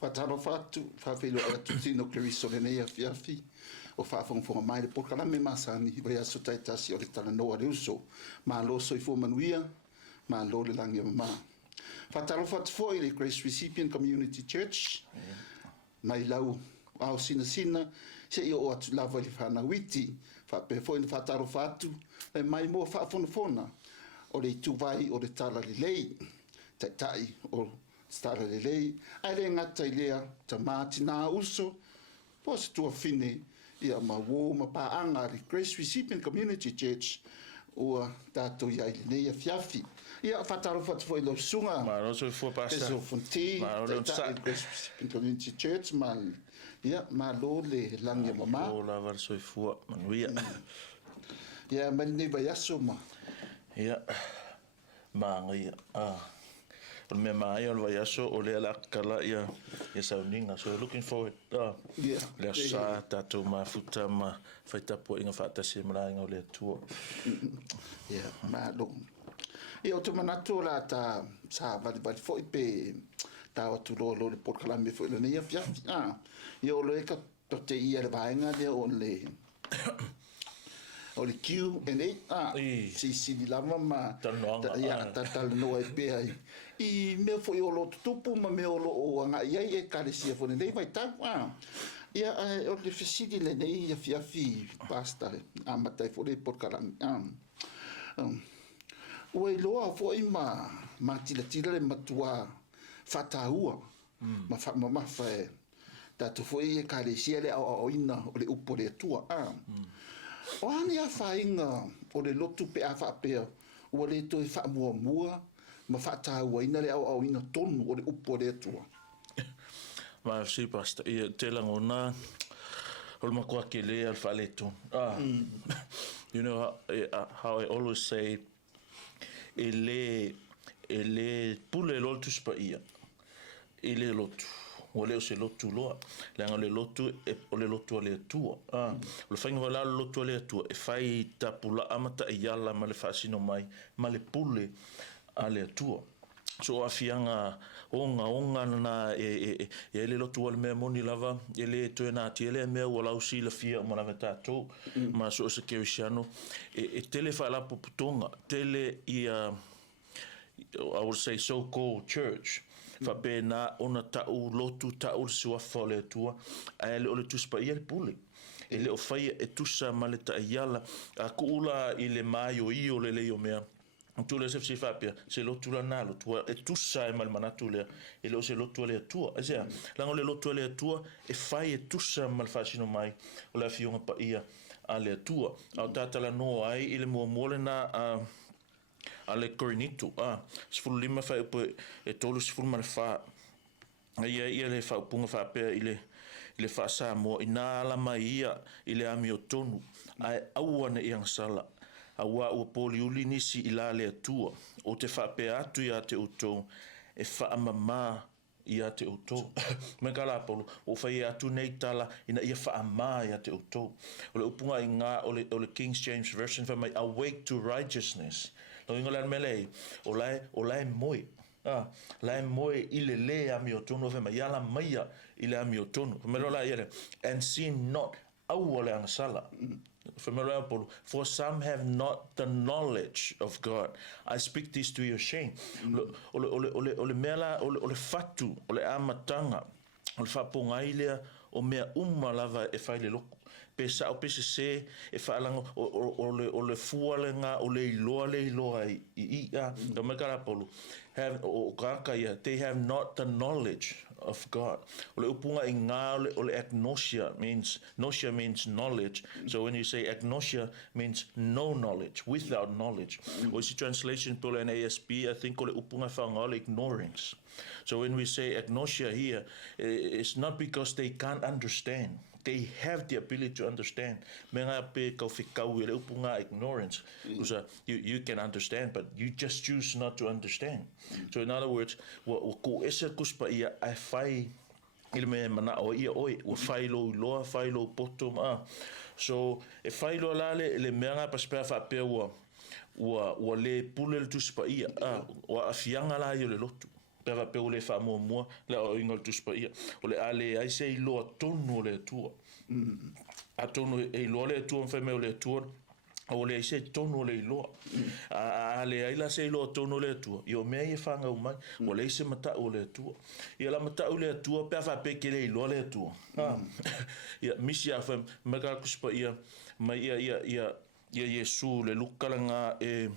Fatalo fatu, fafelo atutino Clarice Olenea fiafi, o fafonga mai le porkala me masani, vai aso taitasi o le Talanoa le Uso, ma lo so I fo manuia, ma lo le langi mama. Fatalo fatu foi le Grace Recipient Community Church, mai lau au sina se I o atu lava le whana witi, pe foi na fatalo fatu, e mai mo fafona, o le tuvai o le tala le lei, tai o stara le lei, ai le ngata I lea ta mātina uso, po se tua fine ia ma wo ma paanga le Grace Recipient Community Church, ua tato ia I le neia fiafi. Ia fataro fatu foi lo sunga. Ma lo so fu pasta. Efeso Fonoti, ta Grace Recipient Community Church, ma ia ma lo le langia mama. O la var so fu manuia. Ia ma ne vai aso ma. Ia ma ngai o me mai o vai aso o le la kala ia sauninga, so looking forward yeah le sa tato ma futa ma faita po inga fata se mlainga o le tua yeah ma lo e o te manato la ta sa va foi pe ta o tu lo le porkala me foi le ia fia io lo e ka te ia le vainga le o le Q&A si di lava ma Talanoa le Pale I me foi o Lotu tupu ma me o lo o anga ia e kalesia fo nei vai ta ia o le fesidi le nei ia fiafi pasta amatai fo le porkala o e loa fo I ma tila le matua fataua ma fa tato fo I kalesia le o ina o le upo le tua o ani a whainga o le lotu pe a whapea o le toi whamuamua ma whataua ina le au ina tonu o le upo le atua. Ma si pasta ia te langona o le makua ke le al whaleto. You know how I always say ele pule lo Tusi Paia ele lotu o le se lotu loa langa le lotu o le lotu le tua o le fainga wala le lotu le tua e fai tapula amata Taiala ma le fasino mai ma le pule a le tua so afianga onga na le lotu le me moni lava ele to na ti ele me o la usi le fia mo na vetato ma so se kerisiano e tele fa la putonga tele ia I would say so-called church fa pena ona tau lotu tau sua fole tua ele o le Tusi Paia le pule ele o fai e tusa ma le Taiala a kula I le mai o I o le leo mea tu le se fa pia se lotu la nalo tua e tusa e mal manatu le ele o se lotu le tua e sia lango le lotu le tua e fai e tusa mal fasino mai o la fionga Paia a le tua au Talanoa ai ile mo molena ale cornito sfulu lima fa e tolu sfulu ma fa ia le fa punga fa pe ile fa sa mo ina la maia ile ami otonu ai awana yang sala awa o poliuli nisi ila le tua o te fa pe atu ia te uto e fa mama ia te uto me kala polo o fa ia tu nei tala ina ia fa ama ia te uto o le upunga inga o le King James version fa mai awake to righteousness lo ingola mele o lai moi lai moi ile le ami otono fa mai ala mai ile ami otono me lo la ile and sin not awole ang sala for some have not the knowledge of God. I speak this to your shame. Ole mela ole fatu ole amatanga ole faponga ile o mea lava e fai le loko pesa o pese se e faalango ole fualenga ole iloa I do mekara polo have o kaka they have not the knowledge of God ole upunga inga ole agnosia means knowledge so when you say agnosia means no knowledge without knowledge or si translation polo in ASP I think ole upunga fanga ole ignorance so when we say agnosia here it's not because they can't understand they have the ability to understand menga pe ka fikau ile upunga ignorance because you can understand but you just choose not to understand so in other words ko ese kuspa ia ai fai ile me mana o ia oi o fai lo potom so e fai lo lale le menga paspa fa pe o le pule le Tusi Paia o afianga la yo le lotu peva pe ole fa mo le o inga Tusi Paia ole ale ai se lo tonu le tua a tonu e lo le tua fe me le tua ole se tonu le lo ale ai la se lo tonu le tua yo me e fanga o mai ole se mata o le tua ia la mata o le tua peva pe ke le lo le tua ia misia fa mega Tusi Paia mai ia Yesu le lukalanga e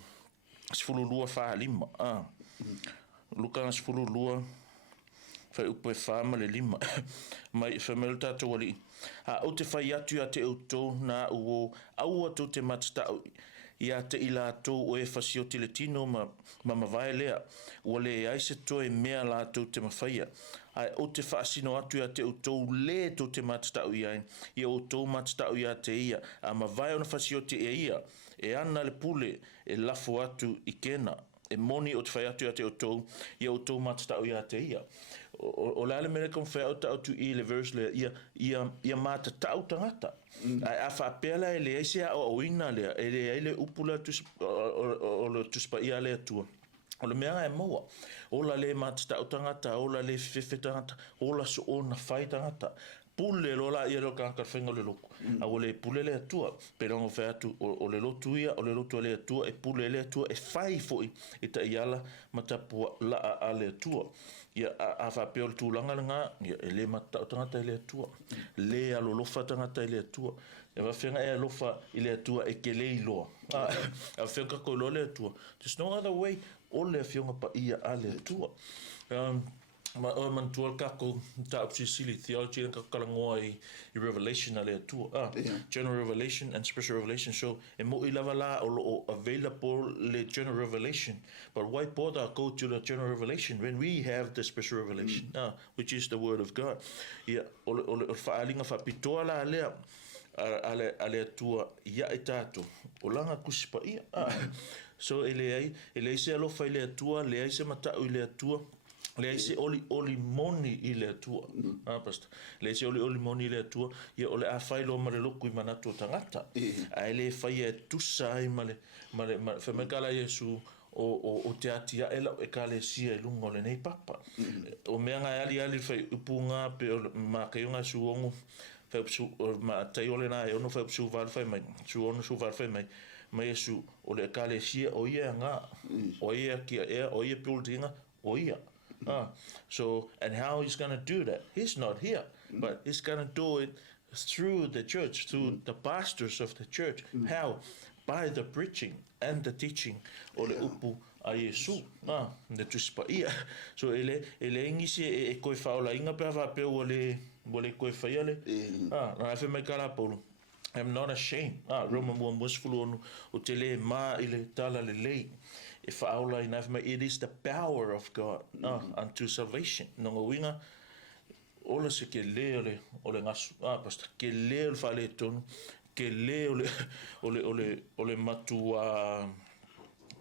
sfululua fa lima lukalanga sfululua fa upe fama le lima mai fa melta to wali o te fai atu ya te auto na o au atu te matsta ia te ila to o e fasioti le tino ma vai lea o le ai se to e mea la to te mafaya ai o te fasino atu ya te auto le to te matsta ia o to matsta ia te ia a ma vai ona fasioti e ia e ana le pule e lafo atu i kena e moni o te fai atu ya te auto ia o to matsta ia te ia o la le mele kon fa o tu i le verse le ia mata tau tangata a fa pela ele se o ina le ele upula tu o le Tusi Paia le tu o le mea e moa o la le mata tau tangata o la le fefe tangata o la so ona fai tangata pule lola ia lo ka fenga le loko a o le pule le tua pero ngo fa tu o le lotu ia o le lotu le tua e pule le tua e fai foi e Taiala mata po la a le tua ia a fa pe o tulanga nga ia ele mata tangata le tua le alo lofa tangata le tua e va fenga e lofa ile tua e ke le ilo a fenga ko lo le tua there's no other way o le fionga pa ia a le tua ma o man tual kako ta sili theology ka kalangoa i revelation ale tu general revelation and special revelation so e mo ilava la o available le general revelation but why bother go to the general revelation when we have the special revelation which is the word of God o faalinga fa pitola ale tua ia etatu o langa Tusi Paia so ele se alo fa ile tua le se mata ile tua le se oli moni ile tua pasta le se oli moni ile tua ia ole a fai lo mare loku I manatu tangata ai le fai e tusai male fa megala Yesu o te atia ela e kale sia lungo le nei papa o meanga ali fai upunga pe ma ke unga suongo fa ma taiole na e no fa su val fai mai suono su val fai mai ma Yesu o le kale sia o ia nga o ia ki o ia puldinga o ia so, and how he's going to do that? He's not here, but he's going to do it through the church, through the pastors of the church. How? By the preaching and the teaching o le upu a Yesu, the Tusi Paia. So, ele ingisi e koe whaola inga pia whapeo o le koe whaiale. Na fe mai kara polo. I'm not ashamed. Roma mua musfulu onu o te le ma ile tala le lei. It is the power of God unto salvation. Nongo winga ola se ke le ole ngasu pasta ke le o fale tonu ke le ole matua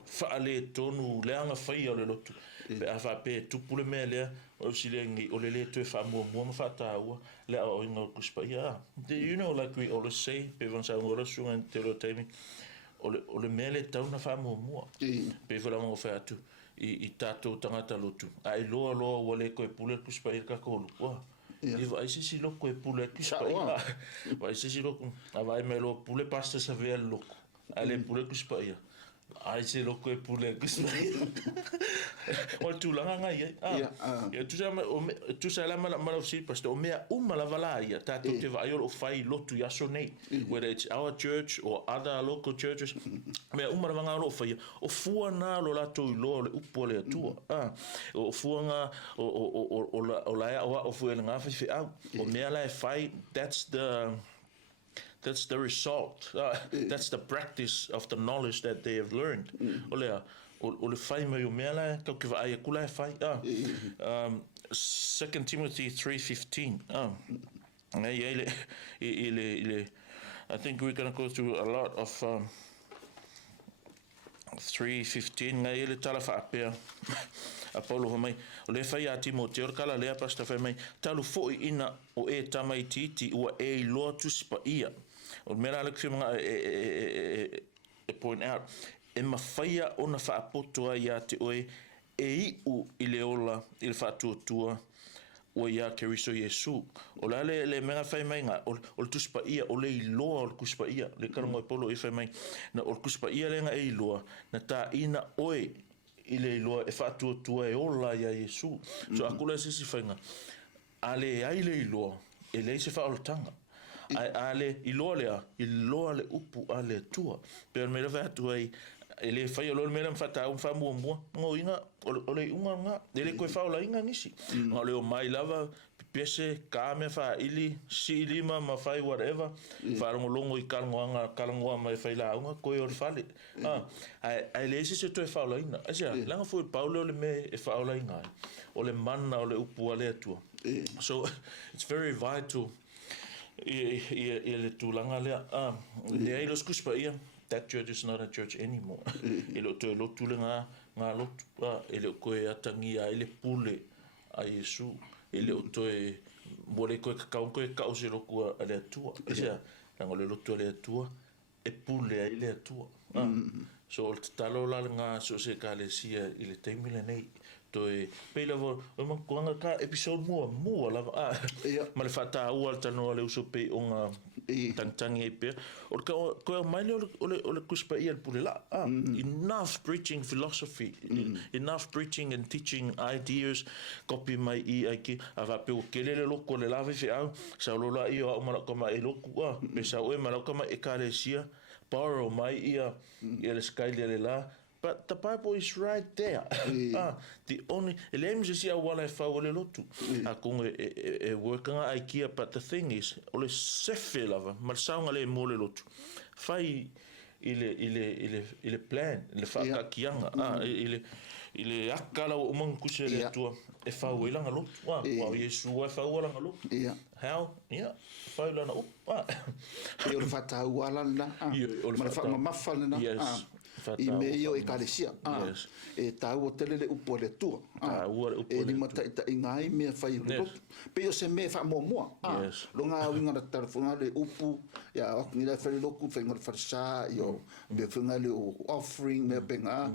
fale tonu le anga fai ole lotu pe afa pe tupule mele o silengi ole le to fa mo fa taua le o inga Tusi Paia. You know, like we always say pe van sa ngora sunga telo temi ole mele tauna fa mo pe vola mo fa atu I tato tangata lotu ai lo wale ko pule Tusi Paia ka ko i vai si lo ko pule Tusi Paia vai si lo vai me lo pule pasta sa ve lo ale pule Tusi Paia ai se lo ko pule Tusi Paia o tu langa ngai ya tu sa la mala si pasta o mea la vala ia tato te vai o fai lotu ya so nei whether it's our church or other local churches mea la vanga lo fai o fua na lo la to lo le upole tu o fua nga o la o fua nga fi o mea la fai that's the result that's the practice of the knowledge that they have learned o le fai mai o mea la ka ke vai kula fai 2 Timothy 3:15 I think we're going to go through a lot of 3:15 ngai ele tala fa apea a Paulo mai o le fai a Timoteo kala le pasta fa mai talu foi ina o e tamai titi o e lo Tusi Paia o mera le kfima e point out e mafaya ona fa apoto ia te oe iu i le ola i le whātuatua o ia keriso Iesu. O la le menga whai mai ngā, o le Tusi Paia, o le iloa o le Tusi Paia, le karango e polo i whai mai, na o le Tusi Paia le nga e iloa, na tā ina oe i le iloa e whātuatua e ola ia Iesu. So akula sisi whainga, ale ai le iloa, e le se whaolotanga. Ale iloa le upu a le tua. Pero me rewa atu ai, ele fai o lolo mera mwhata au mwhamua mua, ngo inga, o le unga nga, ele koe whaola inga ngisi. Nga leo mai lava, pese, kāme wha ili, si lima, ma whai, whatever, wharongo longo i karangoa mai whai la unga, koe o le whale. Ai le esi se toi whaola inga. Asia, langa fui paule o le me e whaola inga. O le mana o le upu a le atua. So, it's very vital. I le tūlanga lea. Le ai los Tusi Paia, that church is not a church anymore. I lo te lotu le ngā lotu. I le koe atangi a i le pule a Iesu. I le o toe mole koe kakao koe kao se loku a le atua. Isia, rango le lotu a le atua, e pule a i le atua. So o te talo la ngā so se ka le sia i le teimile nei. Toi pela vo o man kuanga ka episode mua lava ma le fata ua Talanoa le Uso pe onga tantangi e pe o ko mai le Tusi Paia pule la enough preaching philosophy enough preaching and teaching ideas copy mai I aki ava pe o kelele loko le lava fe au sa lo la I o ma ko mai loko me sa o ma ko mai e ka le sia borrow mai ia le sky le la. But the Bible is right there. The only elem je sia wala fa ole lotu. A kong e workanga ai kia, but the thing is, ole sefe lava, mal saunga le mole lotu. Fai ile plan, le fa kianga, ile akala o man kuse le tua e fa welanga lotu. Wa Yesu fa welanga lotu. How? Yeah. Fa lana op. E ole fata wala na. Ma fa mafala na. Yes. I meio e kalesia e tau o tele le upo le tua e ni mata ita ingai me fai lo pe o se me fa momoa lo nga winga na telefona le upu ya o ni le fai loku fai ngor farsa yo be funga le offering me benga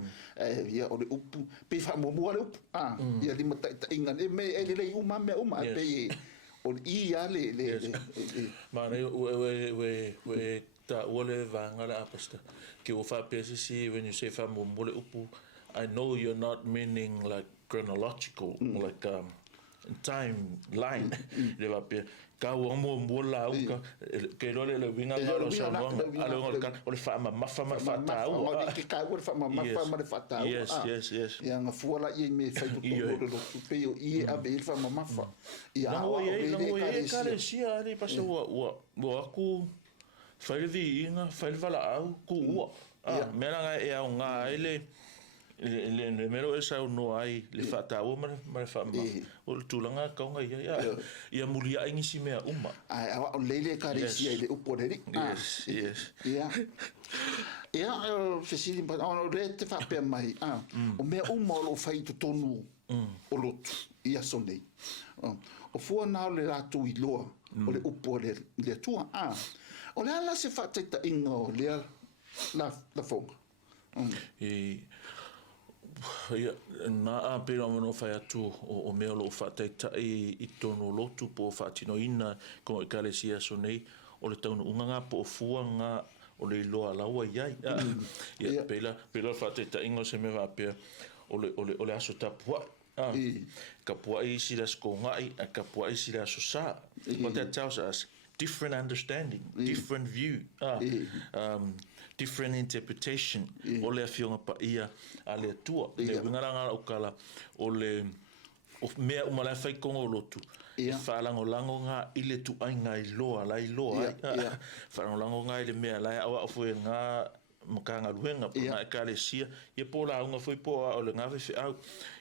ya o le upu pe fa momoa le upu ya ni mata ita ingai me e le uma me uma pe o I ya le ma we ta ole vanga la apasta ke o fa pesi when you say fa mole upu I know you're not meaning like chronological like time le va pe ka o mo la ka ke lo le vinga lo sa no o le fa ma fa ta o ke ka o fa ma fa ta o yes ya nga fuala I me fa tu lo pe o I a be fa ma fa ya o ye ka le sia ali pasa o aku fai inga fai vala au ku ua mera e au ngā le mero e sau no ai le fata o ma fa ma o tulanga kaunga ia mulia ingi si mea uma ai o lele ka re sia le upore yes ia fesili pa o re te fa pe mai o mea uma lo fai to tonu o Lotu ia sonei o fua na le ratu I loa o le upore le tua o le ala se fa ta inga o le la fonga na pero no fai atu o mea lo fa ta I tono Lotu po fa tino ina ko ekalesia so nei o le tau unga po fua nga o le loa laua iai ia pela fa ta inga se me va pe o le aso tapua ka pua I si las ko ngai ka pua I si las so sa what that tells us different understanding, different view, different interpretation. O le afionga pa ia a le tua. Le wingaranga o kala o le o mea umala fai kongo Lotu. Whalango lango ngā I le tu ai ngai loa, lai loa. Whalango lango ngā I le mea lai awa o fue ngā makanga ruenga po ngā ekalesia. Ia po la unga fui po o le ngā whewhi au.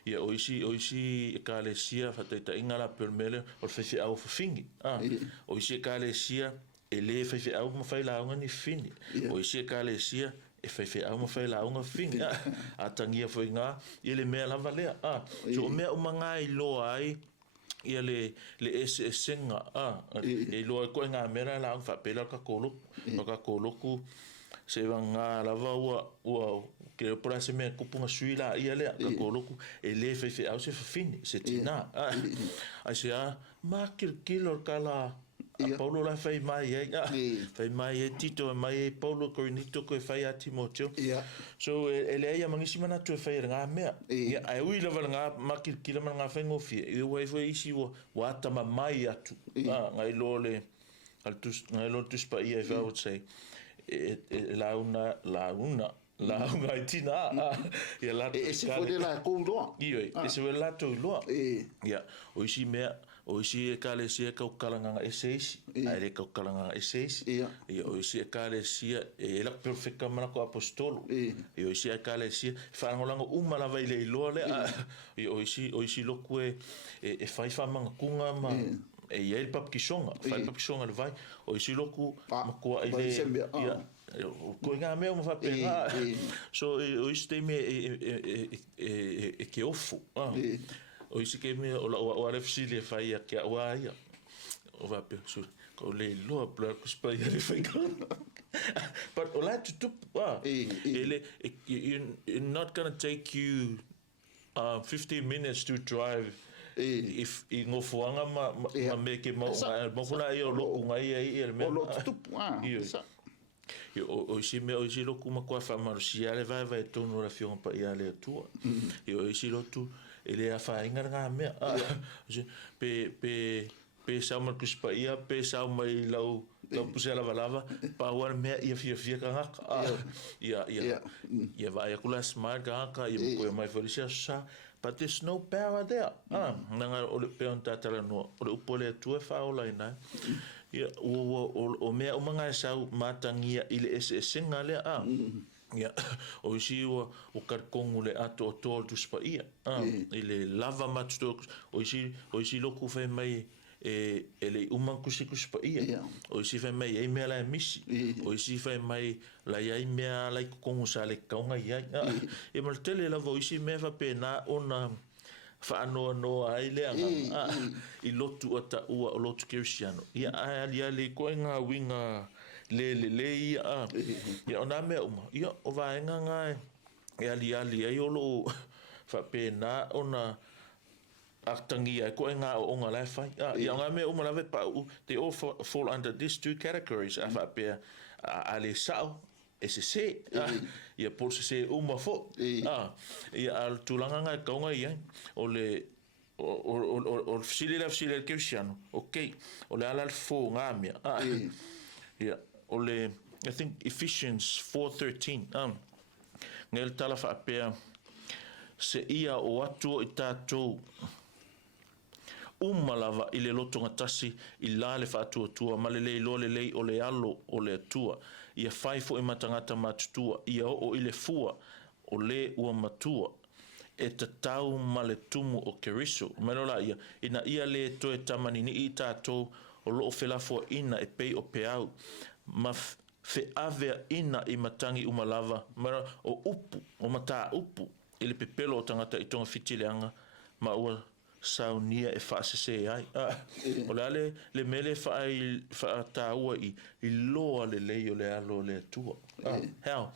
Ia oisi ekalesia whataita ingala permele o le whewhi au whawhingi. Oisi ekalesia e le whewhi au mawhai la unga ni whini. Oisi ekalesia e whewhi au mawhai la unga whini. Atangia fui ngā I le mea lava lea. So o mea umanga I loa ai ia le senga. E loa koe ngā mera la unga whapela ka koloku. se vanga lava ua ke pora se me kupunga suila ia le ka koloku e le fe au se fini se tina ai se a ma kilo kala Paulo la fai mai fai mai tito mai Paulo Corinito ko fai a Timoteo so ele ia mangisi mana tu fai nga me ia ai ui la nga makil kila nga fai ngofi e wai foi isi wa tama mai atu ngai lole ngai lo Tusi Paia if I would say launa tina ia la se foi la ko lo se foi la to lo ia o isi me o isi e kale sia ka kalanga essays ai le ka kalanga essays ia o isi e kale sia e la perfecta mana ko apostolo e o isi e kale sia fa ngolanga uma vai le lo le o isi loku e fai fa manga kunga ma e ia pap kisonga fai pap kisonga vai o isi loku ma ko ai le ia ko nga me mo fa pega so o isi te me e ke ofu o isi ke me o RFC le fai a kia waia o va pe so ko le lo pla ko spa ia le fai but o la tu ele you're not going to take you 15 minutes to drive if ingo fuanga ma me ke mo fula ia lo ngai ia me lo tu o isi lo kuma kwa fa marusia le vai tonu la fiona pa ia le tu o isi lo tu ele a fa inga nga me pe sa ma Tusi Paia pe sa mai lau puse lava pa war me ia fia ka ia vai kula smart ka ia ko mai felicia sa but there's no power there nanga o le peon Talanoa o le upole tu fa o lai na ia o me o manga sa matangia ile senga le ia o isi o karkongu le ato o tol Tusi Paia ile lava matu o isi loku fe mai ele uma Tusi Paia o isi fe mai e me la misi o isi fe mai la ia me la kongu sa le kaunga ia e mal tele la vo isi me fa pena ona fa no ai le I lotu ata ua o lotu Cristiano ia ali ko nga winga le ia ona me ia o va nga ali ai o lo fa pena ona actangia ko nga o nga la fa ia nga me la pa they all fall under these two categories fa pe ali sao se ia por se fo ia al tulanga nga ka nga ia o le o fsile Cristiano okay o le ala fo nga me ia o le I think Ephesians 4:13 ngel tala fa pe se ia o atu I tatou lava I le loto ngatasi I la le fa tua ma le lo le o le alo o le tua ia fai fo I matangata matutua ia o I le fua o le ua matua e tatau ma le tumu o Keriso manola ia ina ia le to e tamanini I tatou o lo felafo ina e pei o peau ma fe ave ina I matangi umalava mara o upu o mata upu I le pepelo o tangata I tonga fitileanga ma ua saunia e fa se ai o le mele fa ta ua I loa le o le alo le tua how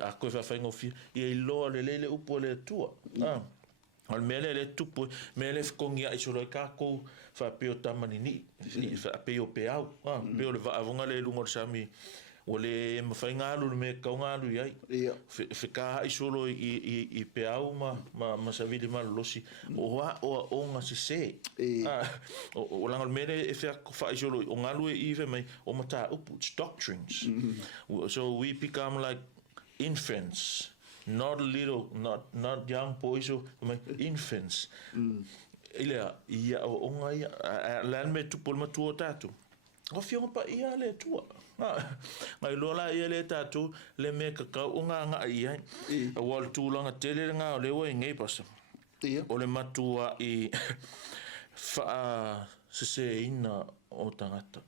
a ko fa faingo fi I loa le upu le tua al mele le tupu mele kongia I solo ka ko fa peo tamanini fa peo peau peo le va avonga le lungo sami o le mafainga alu me kaunga alu ai fe ka I solo I peau ma savili ma losi o nga se o langa mele e fa solo o ngalu I ve mai o mata upu doctrines so we become like infants not little not young boys or infants ile ia o nga ia lan me tu pol matu tatu o fio pa ia le tua ngai lola ia le tatu le me ka nga ia a wal tu langa tele nga le wa ngai pasa o le matua I fa se ina o tangata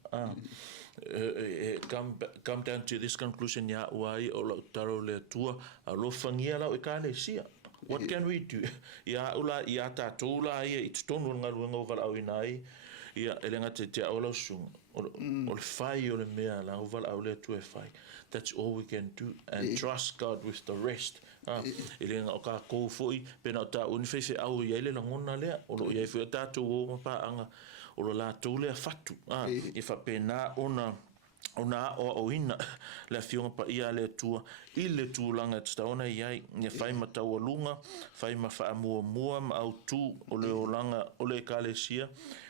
come down to this conclusion ya wai o lo taro le tua a lo fangia la o kale sia what can we do ya ula ya ta tula ia it's tonu nga luenga o kala winai ia e lenga te ola sunga o le fai o le mea la o vala au le tu e fai. That's all we can do and trust God with the rest. E lenga o ka kou foi pena o ta unifefe au ia le langona lea o lo ia fo ta tu o pa anga o lo la tu le fatu. E fa pena ona o ina le fionga pa ia le tua I le tūlanga te taona iai ne fai matau lunga fai ma fa mua ma au tu o le olanga o le kalesia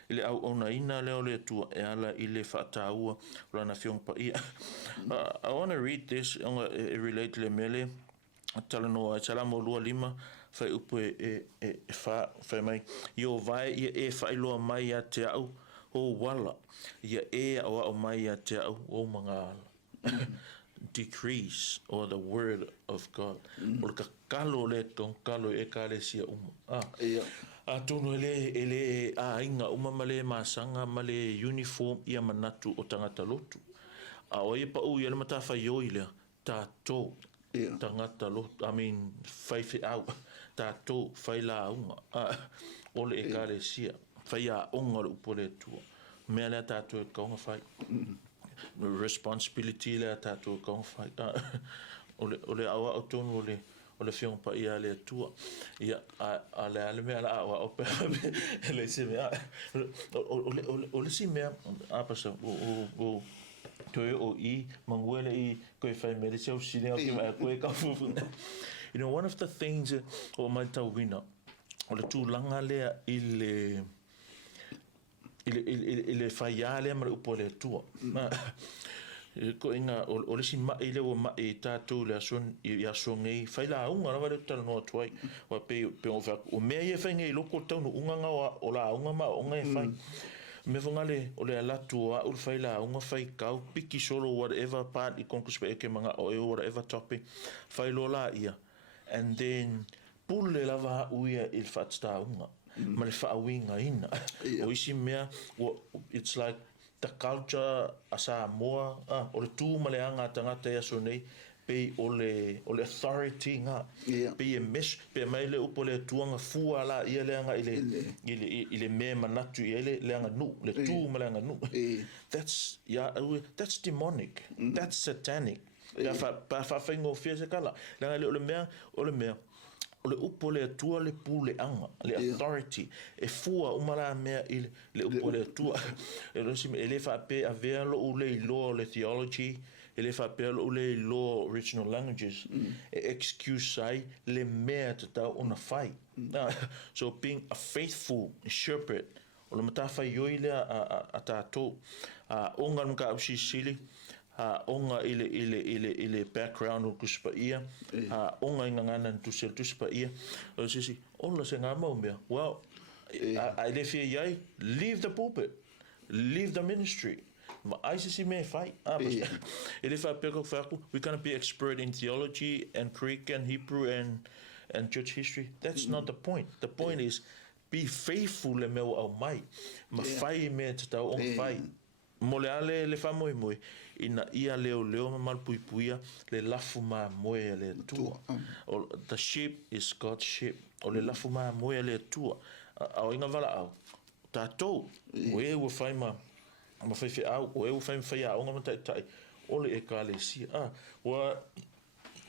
ile au ona ina le o le tua e ala I le whaataua rana fionga pa ia. I want to read this relate le mele Talanoa le Uso fai upu fai mai yo vai e fai loa mai a te au o wala ia o mai a te au o mangala decrease or the word of God o ka kalo le ton kalo e kalesia a tonu ele a inga male masanga male uniform ia manatu o tangata lotu a o pa u ia mata fa yo ile tato tangata lotu I mean fai out tato fai la unga o le e kalesia fai a onga le upole tu mea le tato e kaunga fai responsibility le tato e kaunga fai o le awa o tonu o le fiong pa ia le tua ia a le ale mea la awa o pe le si mea o le si mea a pasa o toi o I manguele I koe fai mele se o sine o ki mai koe ka fufu you know one of the things o mai tau wina o le tūlanga lea ile faiale ma upo le tua ko inga o le sima ile o ma e tatu le ason ia songi faila unga na le Talanoa tuai wa pe o fa o me ia fenga I loko tau no unga nga o la unga ma unga e fai me vongale o le ala tua o faila unga fai kau piki solo whatever part I konkus pe ke manga o whatever topic failo la ia and then pulle lava uia il fatsta unga ma le whaawinga ina. O isi mea, it's like the culture a Samoa, o le tū ma le anga tangata ia so nei, pe o le authority nga, pe pe mai le upo le tuanga fua la ia le anga ile me manatu ia le anga nu, le tū ma le anga nu. That's demonic, that's satanic. Ya fa whaingo fia se kala. Langa le o le mea, o le upo le atua le pule anga, le authority, e fua umara mea I le upo le atua. Ele fa pe a vea lo ule I lo le theology, ele fa pe lo ule I lo original languages, e excuse sai le mea te tau ona fai. So being a faithful shepherd, o le mata fai yoi le a tātou, onga nuka ausi sili, onga ile background o kuspaia onga ngana Tusi Paia o sisi ola se nga mau mea well I le fia yai leave the pulpit leave the ministry ma ai sisi me fai ele fa peko faku we gonna be expert in theology and Greek and Hebrew and church history that's not the point is be faithful le meu au mai ma fai me te tau on fai mo le ale le fa moi ina ia leo ma malpuipuia le lafu ma moe le tua the sheep is God's sheep o le lafu ma moe le tua au inga vala au tatou o e ua fai ma fai fe au o e ua fai au nga matai o le e kalesia wa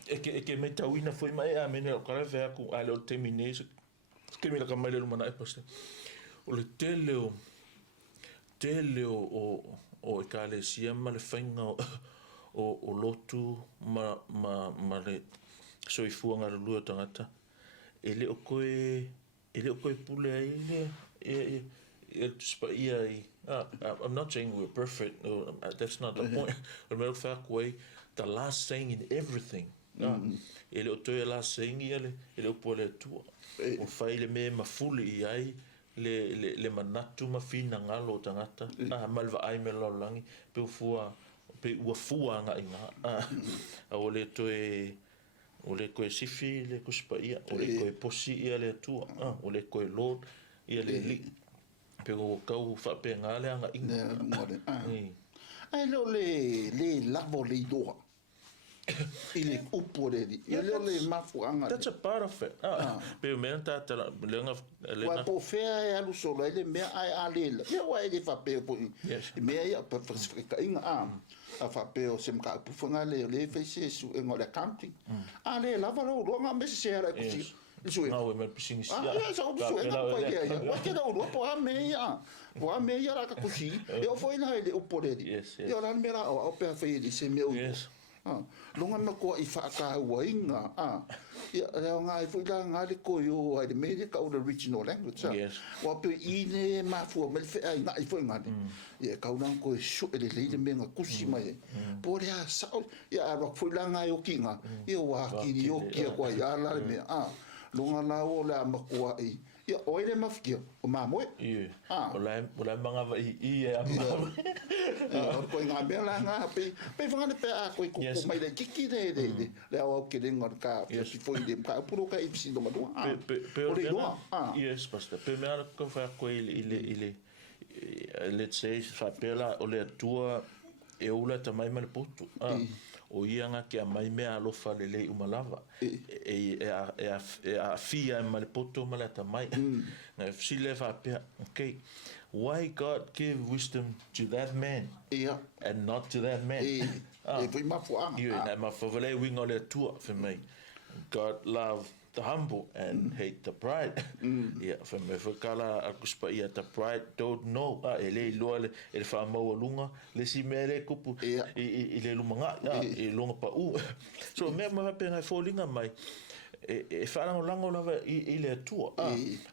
e me tauina foi mai a mene o kara vea ku ale o teminese ke me la kamai le lumana e paste o le tele o e kalesia ma le whainga o Lotu ma le soifuanga le lua tangata ele o koe pule ai Tusi Paia I'm not saying we're perfect that's not the point but me fact way the last saying in everything ele o toe last saying ele o pole tua o fai le me mafuli ai le manatu mafina ngalo tangata malva ai me lolangi pe ua fua nga inga o le toe o le koe sifi le Tusi Paia o le koe posi ia le tua o le koe Lord ia le li pe o kau fa pe ngale anga inga ai le lavo le doa Ile upo redi. Ile le mafuanga. That's a part of it. Pero meron tata lenga Wa po fea e alu solo ele mea ai alela. Ia wa ele fa pe po. Mea ia pa Afrika inga a fa pe o sem ka pu fanga le fe se su en o accounting. Ale lava lo nga me se era kusi. Isso é. Não, é piscina. Ah, só o isso é não vai ter. Vai ter o lopo a meia. O meia era kusi. Eu fui na ele o poder. Eu lá me era o pe fe ele se meu. Longa me ko I whaka ua inga. Reo ngā I whuila ngāre ko yo ai de mele ka o the original language. Wa pe I ne mafua me le whea ngā I whui ngāre. Ia kaunang ko su ele leile me ngā kusi mai. Pore a sao. Ia a whuila ngā o ki ngā. Ia wa kiri o kia kua I ala me. Longa la o le a makua I. Ia oile mafkia o mamoe. Ie. O lai mga wa I e a mamoe. Ia ko ngā mea la ngā pe whangane pe a koe kuku mai le kiki le au ke renga ka si foi de ka puro ka ipsi no madua. Pe yes, pastor. Pe mea ko fa ko ile let's say fa pela o le tua e ula ta mai male poto. O ianga ke a mai mea alofa lele umalava a fia male poto male ta mai na si le fa pe okay, why God give wisdom to that man and not to that man e foi mafuanga na mafavele winga le tua for me. God love the humble and hate the pride. For me, for kala akuspa ia the pride don't know. Ele loa ele fa mau lunga le si mere kupu ile lumanga e longa pa u. So me ma pe ngai folinga mai e fa lango lava ile tua.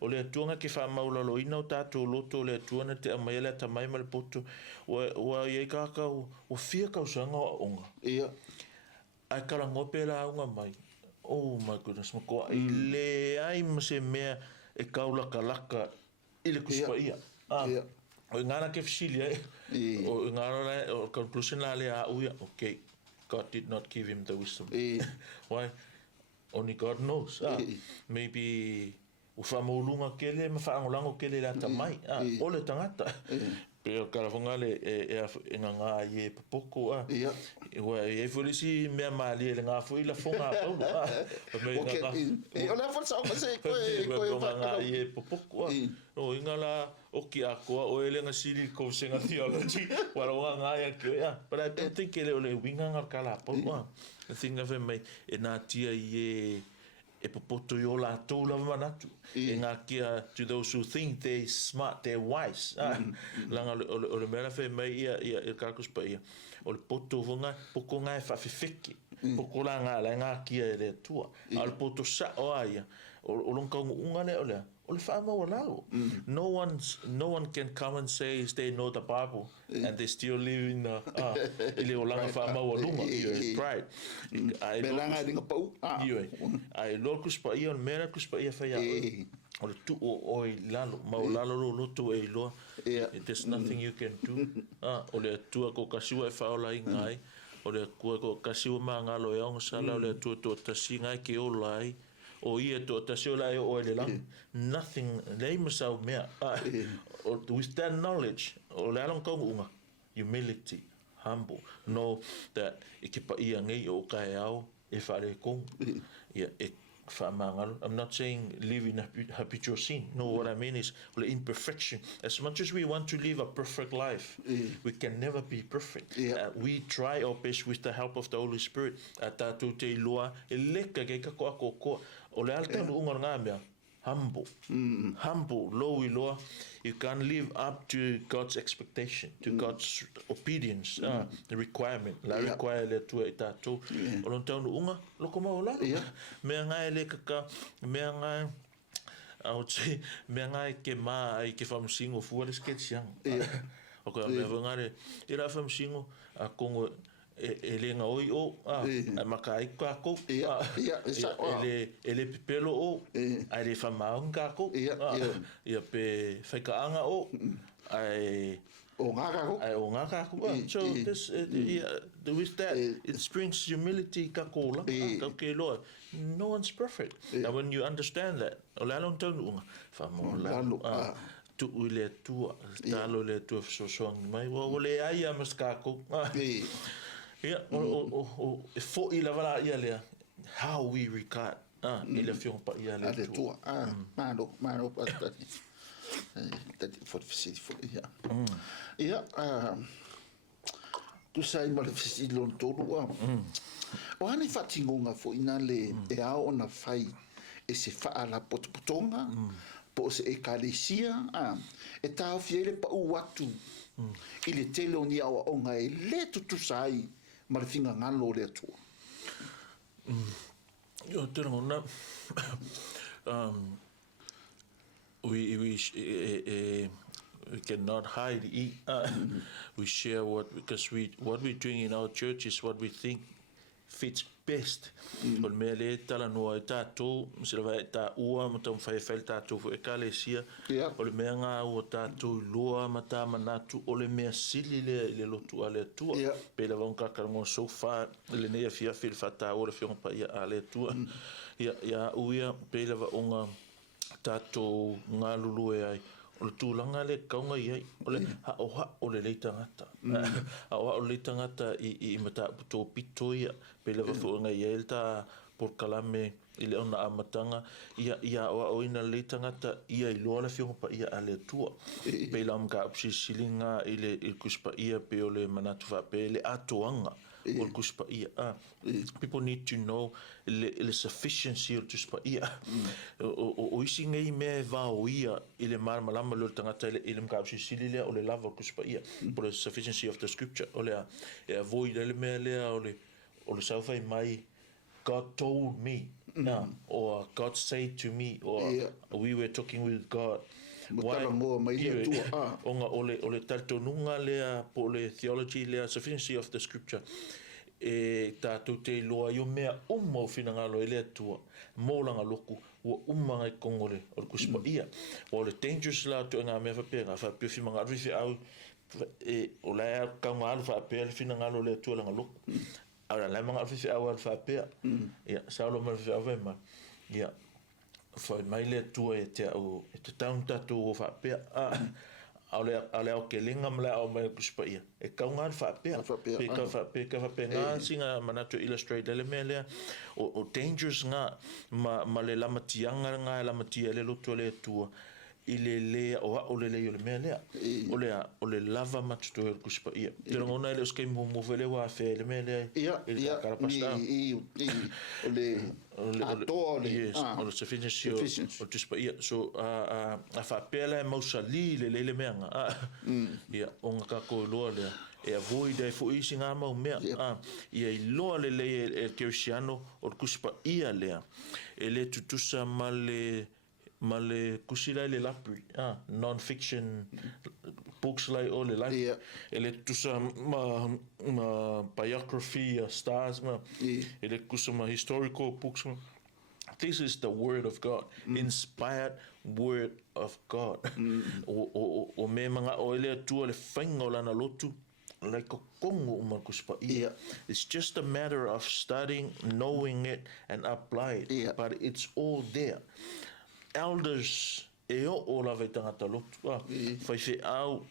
O le tua ke fa mau lo ina tato loto le tua na te mai le tamai mal poto wa ye ka o fia ka sanga onga. Ai kala ngopela unga mai. Oh my goodness, mako ile ai mse mea e kaula kalaka ile kuspa ia. O ngana ke fisilia o ngana o conclusion la le a uia. Okay, God did not give him the wisdom. Why? Only God knows. Maybe o famolunga kele me faangolango kele la tamai. O le tangata. Pero karafonga le e nganga ye popoko wa e folisi me mali le nga foi la fonga paulo e ola forsa o se ko nganga ye popoko o ingala o ki ako o ele nga sili ko senga theology wala nga ya ke but I don't think ele ole winga nga kala paulo I think of me e na tia ye e popoto yo la to la manatu e nga kia to those who think they smart they're wise langa o le mera fe mai ia e kakus pa ia o le poto vonga poko nga fa fifiki poko la nga kia le tua al poto sa o ia o lonka unga le o le fa ma wala no one can come and say they know the Bible and they still live in ile o langa fa ma walunga pride ai belanga dinga pau ai lokus pa ia mera kus pa ia fa ia o le tu o lalo ma o lalo lo tu e lo there's nothing you can do o le tu ko kasiwa e fa ola ingai o le ko kasiwa ma ngalo e on sala o le tu ta singa ke o lai o ia to ta se ola o le lang nothing name so mea with that knowledge o le alon ko unga humility humble know that ikipa ia ngai o kai au e fa le ko ia I'm not saying live in habitual sin. No, what I mean is imperfection. As much as we want to live a perfect life, we can never be perfect. We try our best with the help of the Holy Spirit. Atatu te loa eleka ke ka ko o le alta unga ngamia humble. Humble, low loa. You can't live up to God's expectation, to God's obedience, the requirement. La require le tu etatu. O lon tau unga loko ma ola. Me nga ele kaka me nga au che me nga ke ma ai ke fam singo fuare sketchang. O ka me ngare ira fam singo a kongo ele nga oi o makai ka ko ele pipelo o ai fa maunga ko ia pe faikaanga o ai o ngaka ko so this with that it brings humility ka kola okay Lord no one's perfect now when you understand that olalon tonu fa mo la tu ile tu talo le tu so mai wo le ai mas ka ko Ia, e fo I lava la ia lea, how we regard, I le fiong pa ia le tua. Mano, pastani. Tadi for facility for ia. Ia, tu sai ma le facility lon tolu. O hane fatingonga fo ina le e ao ona fai e se faa la potopotonga, po se e kalesia, e tau fiele pa uatu. I le tele o ni awa onga e le tutu sai ma le finga ngalo le atua. Yo, tēnā ngona, we cannot hide. We share because what we're doing in our church is what we think fits best. O le mea le talanoa e tātou, sila vai e tā ua, ma tau mwhai tātou fo e kalesia. O le mea ngā ua tātou loa, ma tā manatu, o le mea sili le lotu a le atua. Pela vau kakarango so far, le nea fia fil whata ora fionga pa ia a le atua. Ia uia, pela vau ngā tātou ngā lulu e ai. O le tūlanga le kaunga iai, o le haoha o le leitangata. Haoha o le leitangata I mata puto pito ia, pele wafuanga iai le tā por kalame I le ona amatanga, ia o ina le leitangata, ia I loa le fionga pa ia a le tua. Pele amka apsi silinga I le kuspa ia pe o le manatu whape, le atoanga. O le kuspa ia. People need to know le sufficiency o le kuspa ia. O isi ngai mea vao ia I le malama le tangata I le mkabsi sililea o le lava o kuspa ia. For the sufficiency of the scripture. O le avoid le mea lea o le saufai mai God told me. Or God said to me. Or we were talking with God. Why? Onga ole tartonunga lea po le theology lea sufficiency of the scripture. E tātou te loa I o mea umma o whinangalo lea tua. Mōlanga loku ua umanga I kongole o le kuspa ia. O le dangerous la tu ngā mea whapea ngā whapea whimanga ariwhi au o lea kaunga alu whapea le whinangalo lea tua langa loku. Ara lai manga ariwhi au alu whapea. Ia, saulo mariwhi au vema. Ia. Whai mai lea tua e te au, e te taun tātou o whapea. Ale au ke linga mla au mai kuspa ia. E kaunga al whapea. Ka whapea ngā singa manatu illustrate ele mea lea. O dangerous ngā, ma le lamatianga ngā e lamatia le lotu le tua. I le lea o le lea o le mea lea. O le lava matuto e kuspa ia. Tera ngona ele uskei mwele wa fe le mea lea. Ia, o le atoa o le sufficiency o tuspa ia. So, a whapea lea mausali le mea ngā. Ia, o ngā kako loa lea. E avoid e fo isi ngā mau mea. Ia I loa le lea e kerisiano o le kuspa ia lea. E le tutusa ma le kusila le lapri, non-fiction books like o le lai. E le tusa ma biography, stars, e le kusa ma historical books. This is the word of God, inspired word of God. O me mga o ele tua le whainga o lana lotu, like ko kongo umakuspa ia. It's just a matter of studying, knowing it, and apply it. But it's all there. Elders e o la tangata lotu. Whai whi au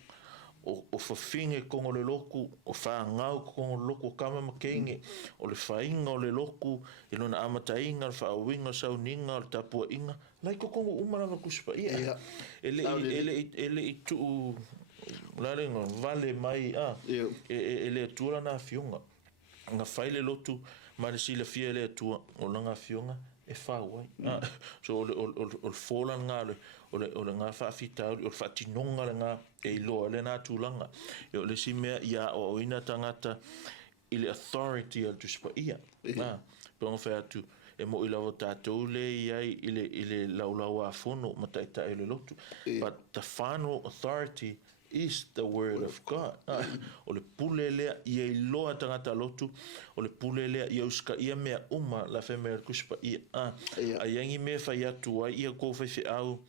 o whawhinge kongo le loku, o whaangau kongo le loku, o kama makeinge, o le whainga o le loku, I lona amatainga, le whaawinga, sauninga, le tapua inga. Lai ko kongo umana kuspa ia. Ele I tuu larenga, vale mai, ele tuala na fionga. Nga whaile lotu, ma le sila fia ele tua, o langa fionga, e whawai. So o fola ngā o le ngā whawhitau, o le whatinonga le ngā e loa le nā tūlanga. O le si mea ia o ina tangata I le authority al tuspa ia. Pionga whai atu, e mo I lawa tātou le iai I le laulau a whono ma taita e le lotu. But the final authority is the word of God. O le pule lea ia I loa tangata lotu, o le pule lea ia uska ia mea uma la whemea kuspa ia. A iangi mea whai atu ai ia kou whai au.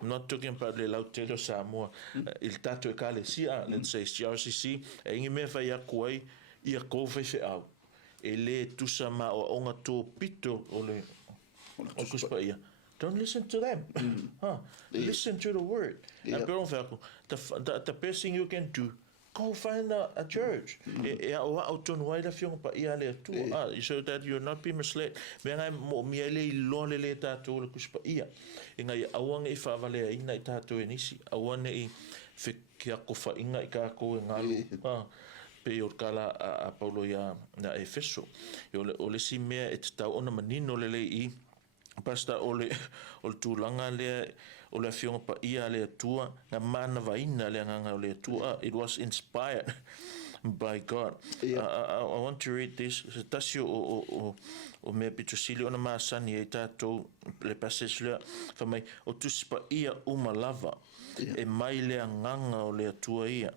I'm not talking about le lautelo Samoa. Il tato e kale sia, let's say CRCC, e ingi mea whai aku ai ia kou whai au. E le tusa ma o onga tō pito o le kuspa ia. Don't listen to them. Listen to the word. And the best thing you can do, go find a church. E o ton wai la fiong pa ia le tu. So that you'll not be misled. Me ngai mo mi le lo le tatou le kuspa ia. E ngai awang e fa vale ina i tatou e nisi. Awane i kia ko fa inga I ka ko e ngalu. Pe o kala a Paulo ia na Efeso. O le si mea e te tau ona manino le I. Pasta o le tūlanga lea o le fionga pa ia le tua na mana vaina le nganga o le tua. It was inspired by God. I want to read this. Se tasi o mea pitusili ona maasani e tātou le passage lea whamai o tusi pa ia umalava e mai le nganga o le tua ia.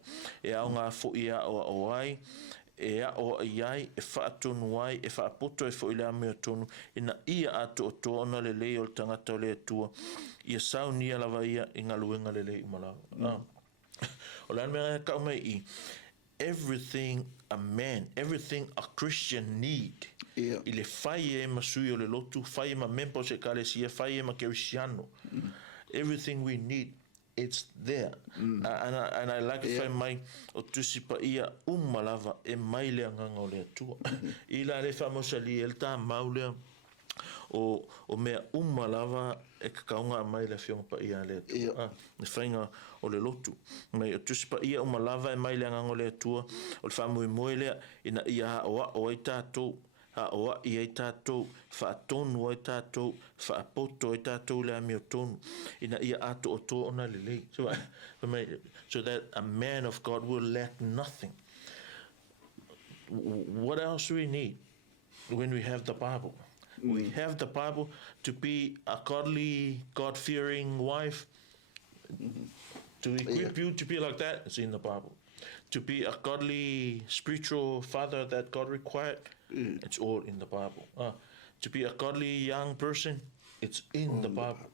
E au ngā fo ia o ai e a o iai e whaatonu ai e whaapoto e fo i lea mea tonu ina ia ato o tōna le lei o le tangata o le atua ia sau nia lava ia I ngā luenga le lei umalawa. O le anmea ka umei I everything a man, everything a Christian need I le whai e masui o le lotu, whai e ma mempo se kalesia, whai e ma kerisiano. Everything we need it's there. And I like if I mai o tusi pa ia umalava e mai le nganga o le atua. I la le famosa li el ta maulea o mea umalava e kakaunga mai le fionga pa ia le atua. Ne whainga o le lotu. Mai o tusi pa ia umalava e mai le nganga o le atua. O le whamui moe lea ina ia o ai tātou. Oa I ai tātou, whaatonu ai tātou, whaapoto ai tātou le ami o tonu. Ina ia ato o tō ona le lei. So that a man of God will lack nothing. What else do we need when we have the Bible? We have the Bible to be a godly, God-fearing wife. To equip you to be like that, it's in the Bible. To be a godly, spiritual father that God required, it's all in the Bible. To be a godly young person, it's in the Bible.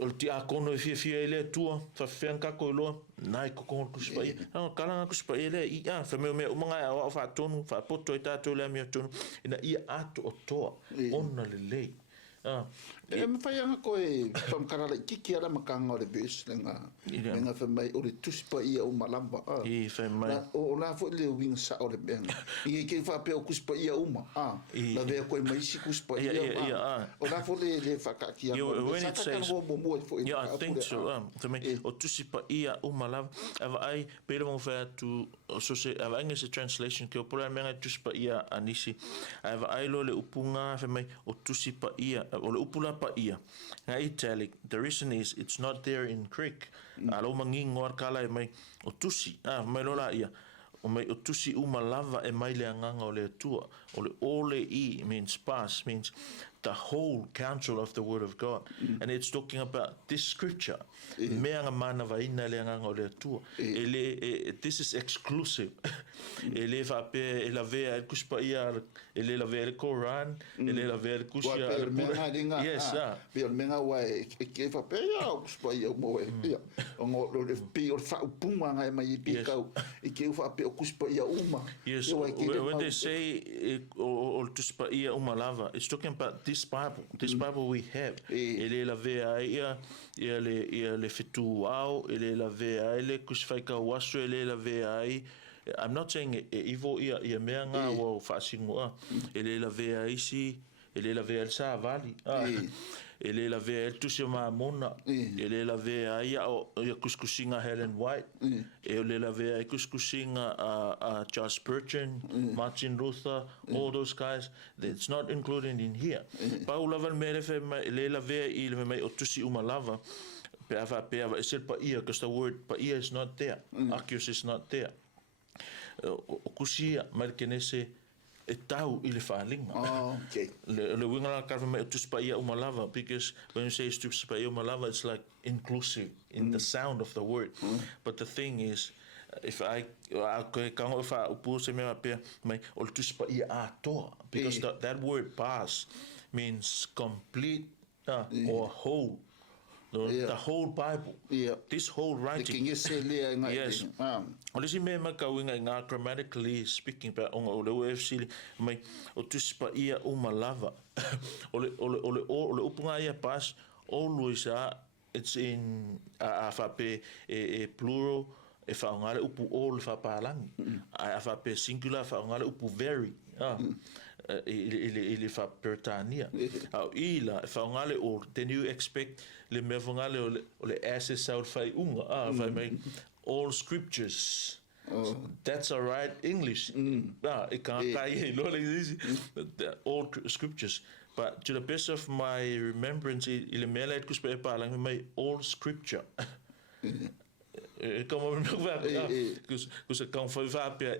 O ti a kono e fia ele tua, fa fianca ko loa, nai ko kono kuspa ia. Kalanga kuspa ele I a, fa me umanga a fa tonu, fa poto I tātou le mi tonu, ina ia ato o toa, ona le lei. E me whai anga koe whamkara lai kiki ara makanga o le bus lenga whamai o le tusi pa ia o malamba. I whamai. O la fo le winga sa o le benga. I ke whapea o kuspa ia uma. La vea koe maisi kuspa ia uma. O la fo le whakaki anga. When it says, I think so. Whamai o tusi pa ia o malamba. Ava ai, pere mo whea tu, so se, ava inga se translation ke o pura menga tusi pa ia anisi. Ava ai lo le upunga whamai o tusi pa ia. O le upula pa ia. Nga italic, the reason is it's not there in Greek. Alo mangi ngoar kala e mai o tusi. Mai lola ia. O mai o tusi umalava e mai le anganga o le atua. O le ole I means past, means the whole counsel of the word of God. And it's talking about this scripture. Mea nga mana vaina le anganga o le atua. This is exclusive. Ele va pe la vea el kuspa ia ele la vea el Quran, ele la vea el kusia. Yes, Pe menga wa ke va pe ia kuspa ia mo ia. O le pe o fa puma nga mai pe ka e ke va pe kuspa ia uma. Yes, when they say o kuspa ia uma lava, it's talking about this Bible we have. Ele la vea ia le fitu au, ele la vea ele kusfaika wasu ele la vea ai. I'm not saying evil ia mea ngā o whaasingoa. Ele la vea isi, ele la vea el sa vali. Ele la vea el tusi ma mona. Ele la vea ia kuskusinga Helen White. Ele la vea kuskusinga Charles Spurgeon, Martin Luther, all those guys. It's not included in here. Pau lava mele ele la vea I le mai o tusi umalava. Peava it's pa ia, because the word pa ia is not there. Akios is not there. O kusia markenese e tau I le whaalinga. Okay. Le winga la karwa mai o tusi pa ia umalava, because when you say tusi pa ia umalava, it's like inclusive in the sound of the word. But the thing is, if I kango if I upu se me apea mai o tusi pa ia atoa, because that word pas means complete or whole. The whole Bible, this whole writing. Yes. Olisi me makauinga ngā grammatically speaking, pa onga o le UFC mai o tusi pa ia umalava. Ole upunga ia pas always it's in whape plural e whaongale upu all whapalangi. A whape singular whaongale upu very. Ili whaperitania. Au ila, e whaongale all, then you expect le mewangale o le access out whai unga. Whai mai all scriptures. That's all right English. It can't all scriptures. But to the best of my remembrance, il mele et kuspe palang mai all scripture. Como because come for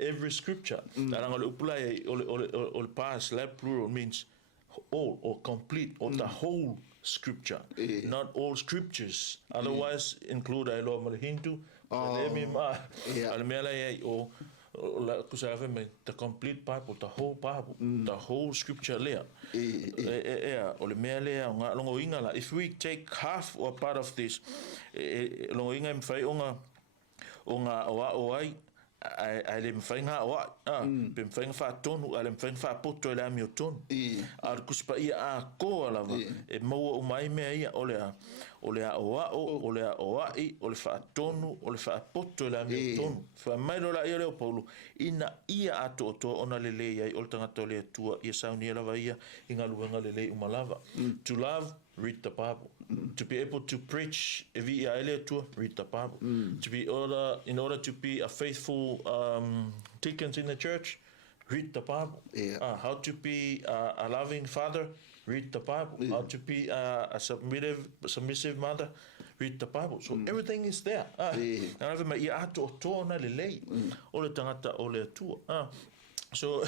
every scripture. Darang ole upulai ole past lab plural means all or complete or the whole scripture, not all scriptures. Otherwise include I love Hindu. The complete Bible, the whole Bible, the whole scripture there. If we take half or part of this, ai le mfainga wa pe mfainga fa tonu ale mfainga fa poto le ami tonu ar kuspa ia a ko lava e mo o mai me ia ole a i ole fa tonu ole fa poto le ami tonu fa mai lo la ia le Paulo ina ia ato ona le le ia ole tanga tole tua ia sauni lava ia inga luanga le le umalava to love, read the Bible. To be able to preach, read the Bible. To be in order to be a faithful deacon in the church, read the Bible. How to be a loving father, read the Bible. How to be a submissive mother, read the Bible. So everything is there. So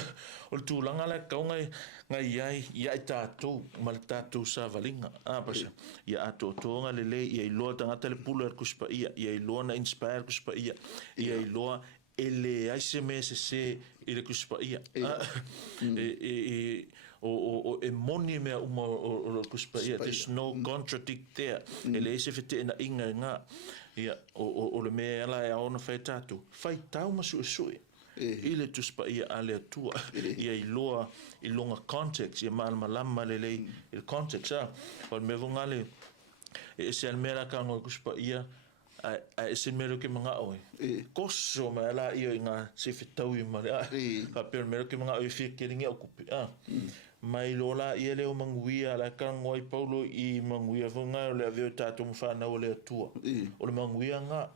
o tūlanga le kaunga ngai iai tātou ma le tātou sa valinga pasa ia ato toonga le le ia iloa tangata le pula kuspa ia iloa na inspire kuspa ia iloa ele aise me se ile kuspa ia o moni me o kuspa ia there's no contradict there ele aise fete na inga nga ia o le me ala e ona fai tātou fai tau masu sui ile tuspa ia ale tua ia ilonga context ia malama le il context o me vongale e se almera ka ngo kuspa ia a se mero ke manga oi koso ma la ia nga se fitau i mare ka per mero ke manga oi fi keringa okupe mai lola ia le o manguia la ka ngoi Paulo I manguia vonga le aveo tato mfana o le tua o le manguia nga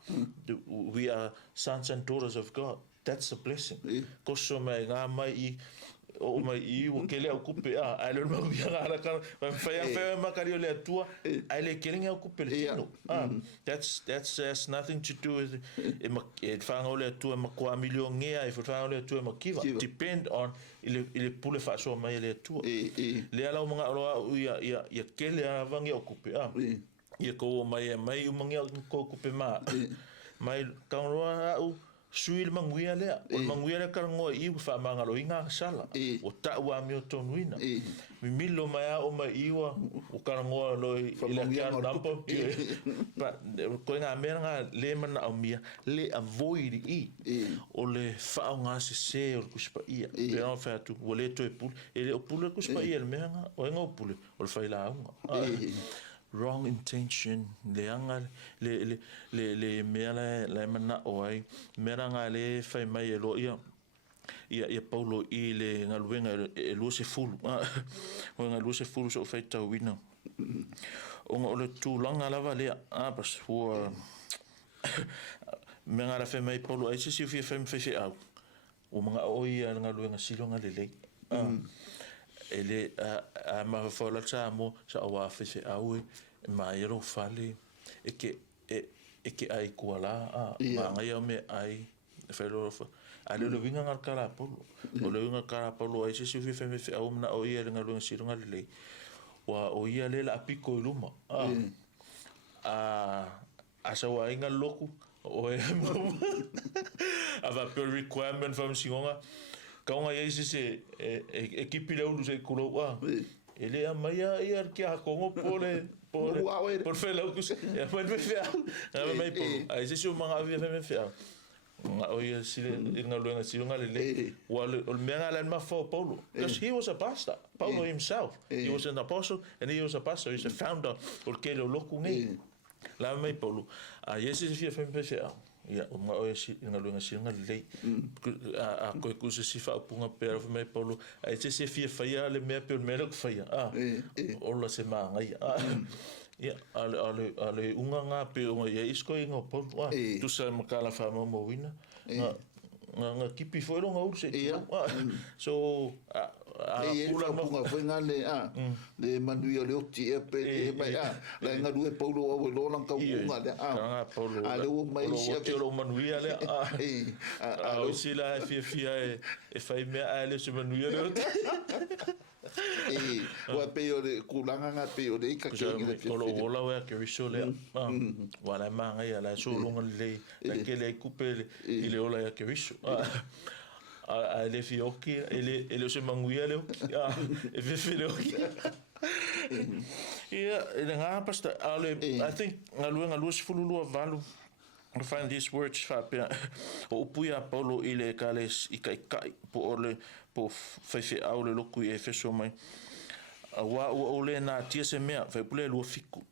we are sons and daughters of God. That's a blessing. Koso mai nga mai o mai I o kele au kupe ai le mau ia ara ka fa makari le tua ai le kele au kupe le tino that's has nothing to do with e fa le tua ma kwa milion ngea e fa le tua ma kiva depend on ile pule fa so mai le tua le ala mga ro ia kele avangi o kupe ia ko mai o mga ko kupe mai ka ro au suil manguia le o manguia le karango I fa mangalo inga sala o ta wa mi o tonuina mi milo mai o mai iwa o karango lo ile ka dampo pa ko nga menga le mana o mia le avoid I o le fa nga se o kuspa ia pe on fa tu o le to e pul ele o pul kuspa ia le menga o nga o pul o fa ila wrong intention le mera le mana oi mera nga le fai mai lo ia Paulo I le ngaluenga e lo se fulu o nga lo se fulu so fai tau wina o le tu langa lava le pas ho me nga la fai mai Paulo ai se fi fai au o mga oi ngaluenga silonga le ele a ma fola tsamo sa wa fese awe ma yero fale e ke ai kuala ma ngai me ai felo ale lo vinga ngal kala polo o lo vinga kala polo ai se fi fe au na o ia nga lo sirunga le wa o ia le la piko luma a sa wa inga loku o e ava per requirement from singonga kaunga ia se ekipi le ulu se kulo wa ele a maia ia ke a kongo por fela ku se e mai me fea a mai po ai se o manga via me fea o ia sile nga luenga silonga le wal o menga la ma fo Paulo because he was a pastor Paulo himself he was an apostle and he was a pastor he's a founder porque lo loku ngai la mai Paulo a ia se fia me fea ia o ma o si nga lu nga si nga lei a ko ku se si fa punga per me polo ai se fia faia le me per me lo faia o la se ma ngai ia ale unga nga pe o ia isko ingo po tu sa makala fa mo wina nga kipi foi lo nga urse so pula punga foi nga le manuia le oti e pe mai la nga due paulo o lo lang ka unga le ale o mai sia ke lo manuia le o si la fia e fai me ale se manuia le oti wa pe o le kulanga nga pe o le ka ke le fia o la wa ke riso le wala manga ia la so longa le la ke le coupe ile ola ya ke riso a le fioki ele se manguia le e ve le ia nga pasta ale I think ngalu se fululu valu I find these words fa o puia Paulo ile kales ikai po ole po fe au le loku e Efeso mai wa o le na tia se mea fa pule lo fiku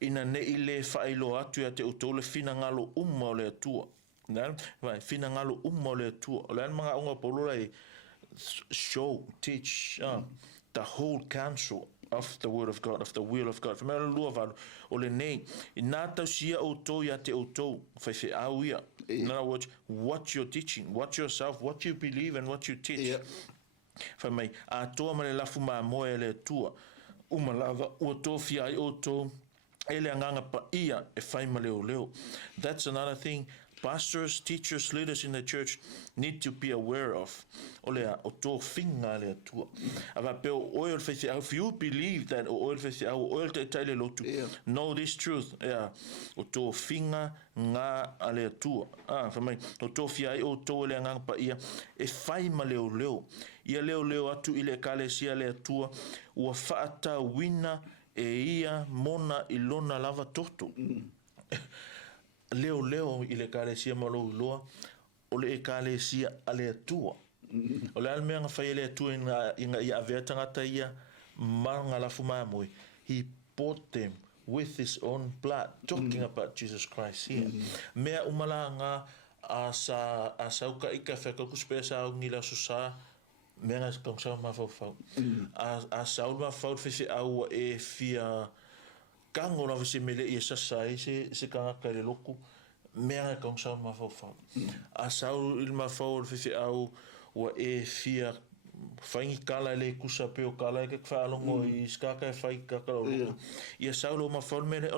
ina ne ile fa ilo atu ya te utole fina ngalo le tua na vai fina ngalo le tua le mga unga Paulo lai show teach the whole counsel of the word of God, of the will of God. Famela lua valu o le nei ina tau sia o to ya te o to fe au ia. In other words, what you're teaching, what yourself, what you believe and what you teach. Famai a toa male lafu ma moe le tua umalava o to fia o to ele anganga pa ia e fai male o leo. That's another thing pastors, teachers, leaders in the church need to be aware of. Olea o to finga le tua. Ava peo oil fesi if you believe that oil fesi oil te taile lotu. Know this truth. O to finga nga ale tua. Famai o to fiai o to le ngang pa ia e fai ma leo leo. Ia leo atu ile kale sia le tua ua faata wina e ia mona ilona lava toto. Leo ile kalesia malo loa o le kalesia ale tua o le alme nga fai le tua inga ia aveta ngata ia manga la fuma moi he bought them with his own blood talking about Jesus Christ here mea umala nga asa uka ika feka kuspesa au ngila susa mea kong sa ma fau asa ulma fau fese au e fia kango na se mele e sasai se kanga kare loku mea kong sa ma fau a sau il ma fau fe au wa e fia fangi kala le kusa pe o kala ke fa longo I skaka fai ka kala ia sau lo ma fau mele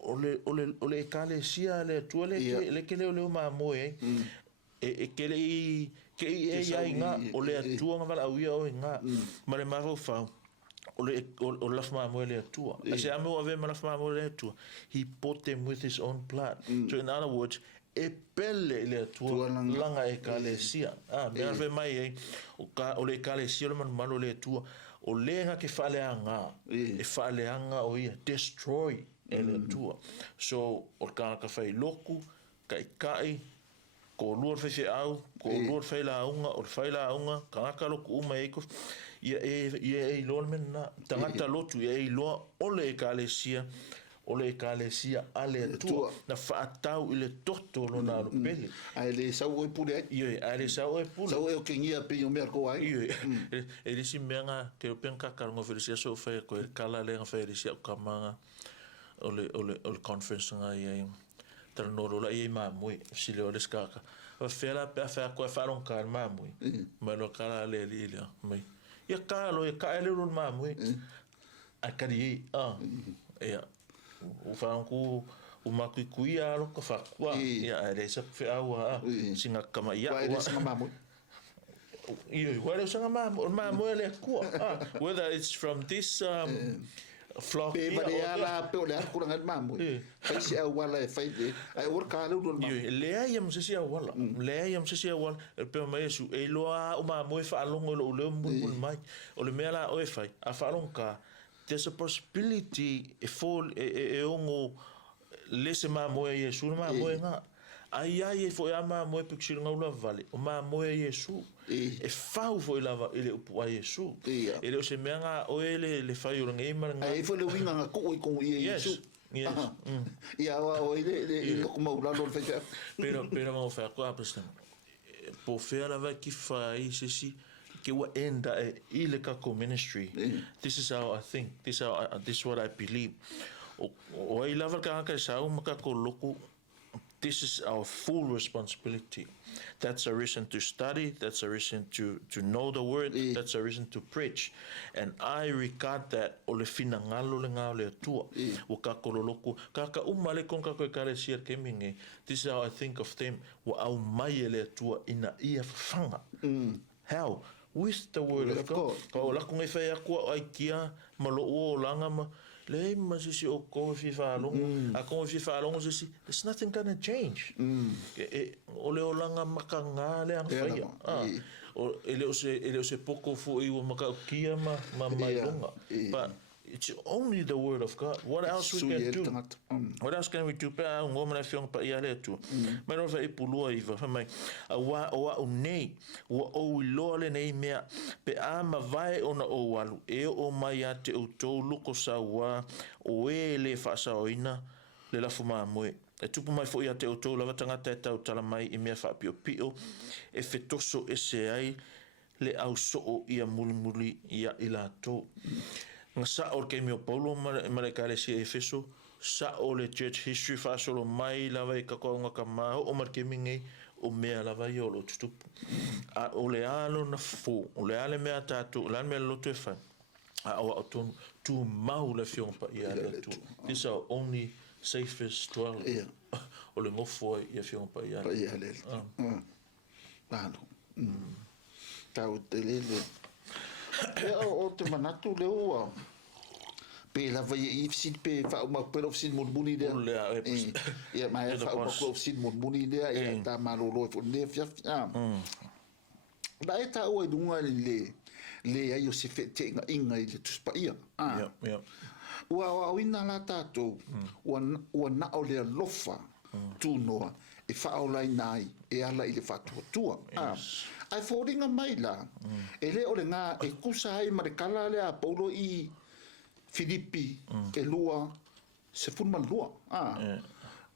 ole kale sia le tuale le ke le ma moe e ke le ke e ia nga ole tua nga la uia o nga ma le ma fau o la fama mo le tua ase amo ave ma la fama mo le tua he bought them with his own blood so in other words e pelle le tua langa e kalesia me ave mai o le kalesia le man le tua o lenga ke fale anga e fale anga o ia destroy le tua so o ka fai loku kai ko luar fe au ko luar fai la unga ka loku uma e ko ia e lo men na tangata lotu e lo ole kalesia ale tu na faatau ile toto lo na pele ai le sau e pule ai sau e ke ngia pe o merko ai e disi menga ke penka ka ngo felisia so fa ko kala le felisia kamanga ole conference nga ia Talanoa le Uso ma moi si le ole skaka fa fa ko fa lon kar ma moi ma lo kala le mai ia kalo e ka ele ron ma moi a kari ia o fanku o makuikuia lo ka fa kwa ia ele sa fe awa singa kama ia wa singa ma moi ia wa singa ma moi le kwa whether it's from this flock pe ala pe ole ku nga ma moi fa si wala fa de ai or ka le ron ma le ai am se sia wala pe mai su e lo o ma moi fa longo lo mbul mai o le mela o fa a fa lonka there's a possibility fall ongo lese ma mo Yesu ma mo nga ai foi ama mo picture nga ula vale o ma mo Yesu e fau foi lava ele o Yesu ele o se menga o ele le fai o ngai mar nga ai foi le winga nga ko Yesu Yes. Ia o ile ko mau la lo fe. Pero mo fa ko apesta. Po fe la va ki fa isi ke wa enda ile ka ko ministry. This is how I think. This is what I believe. O I lava ka sa maka ko loko. This is our full responsibility. That's a reason to study. That's a reason to know the word. That's a reason to preach. And I regard that o le fina ngalo le ngao le atua. O ka kololoko. Kaka umale kong ka koe kare siar keminge. This is how I think of them. Wa au mai le atua ina ia fanga. How? With the word of God. Ka o lako ngai whai akua ai kia malo o langa ma. Le masisi o ko fi falong a ko fi falong sisi there's nothing gonna change o le olanga makanga le ang fai o ele o se poko fu I o maka kia ma mai longa but it's only the word of God. What else we can do? What else can we do? Pa un homem na fiong pa ia le tu. Mas não vai pulua I va mai. Awa o nei o lo le nei mea pe ama vai ona o walu e o mai ate o to luko sa wa o ele fa sa oina le la fuma moe. E tupu mai fo ia te o to lava tangata e tau tala mai I mea fa pio pio e fetoso e se ai le au so o ia mulimuli ia ila to. Sa o ke mio Paulo mare kare si Efeso sa o le church history fa solo mai lava I ka ko nga ka ma o mar ke mingi o mea lava I o lo tupu a o le alo na fo o le ale mea tatu lan mea lotu e fa a o tu mau le fiong pa ia le tu this is our only safest dwell o le mofo ia fiong pa ia le palo tau te lele o te manatu le ua pe la vai I fsi pe fa uma pe ofsi murmuni de ia mai fa uma ko ofsi murmuni de ia ta malolo fo ne fia ba eta o dunga le ai o se fete inga I le Tusi Paia ua ina la tato ua na o le lofa tu noa e fa o lai nai e ala I le fatua ai fōringa mai la e le o le ngā e kusa ai marekala le a Paulo I Filipi e lua se funma lua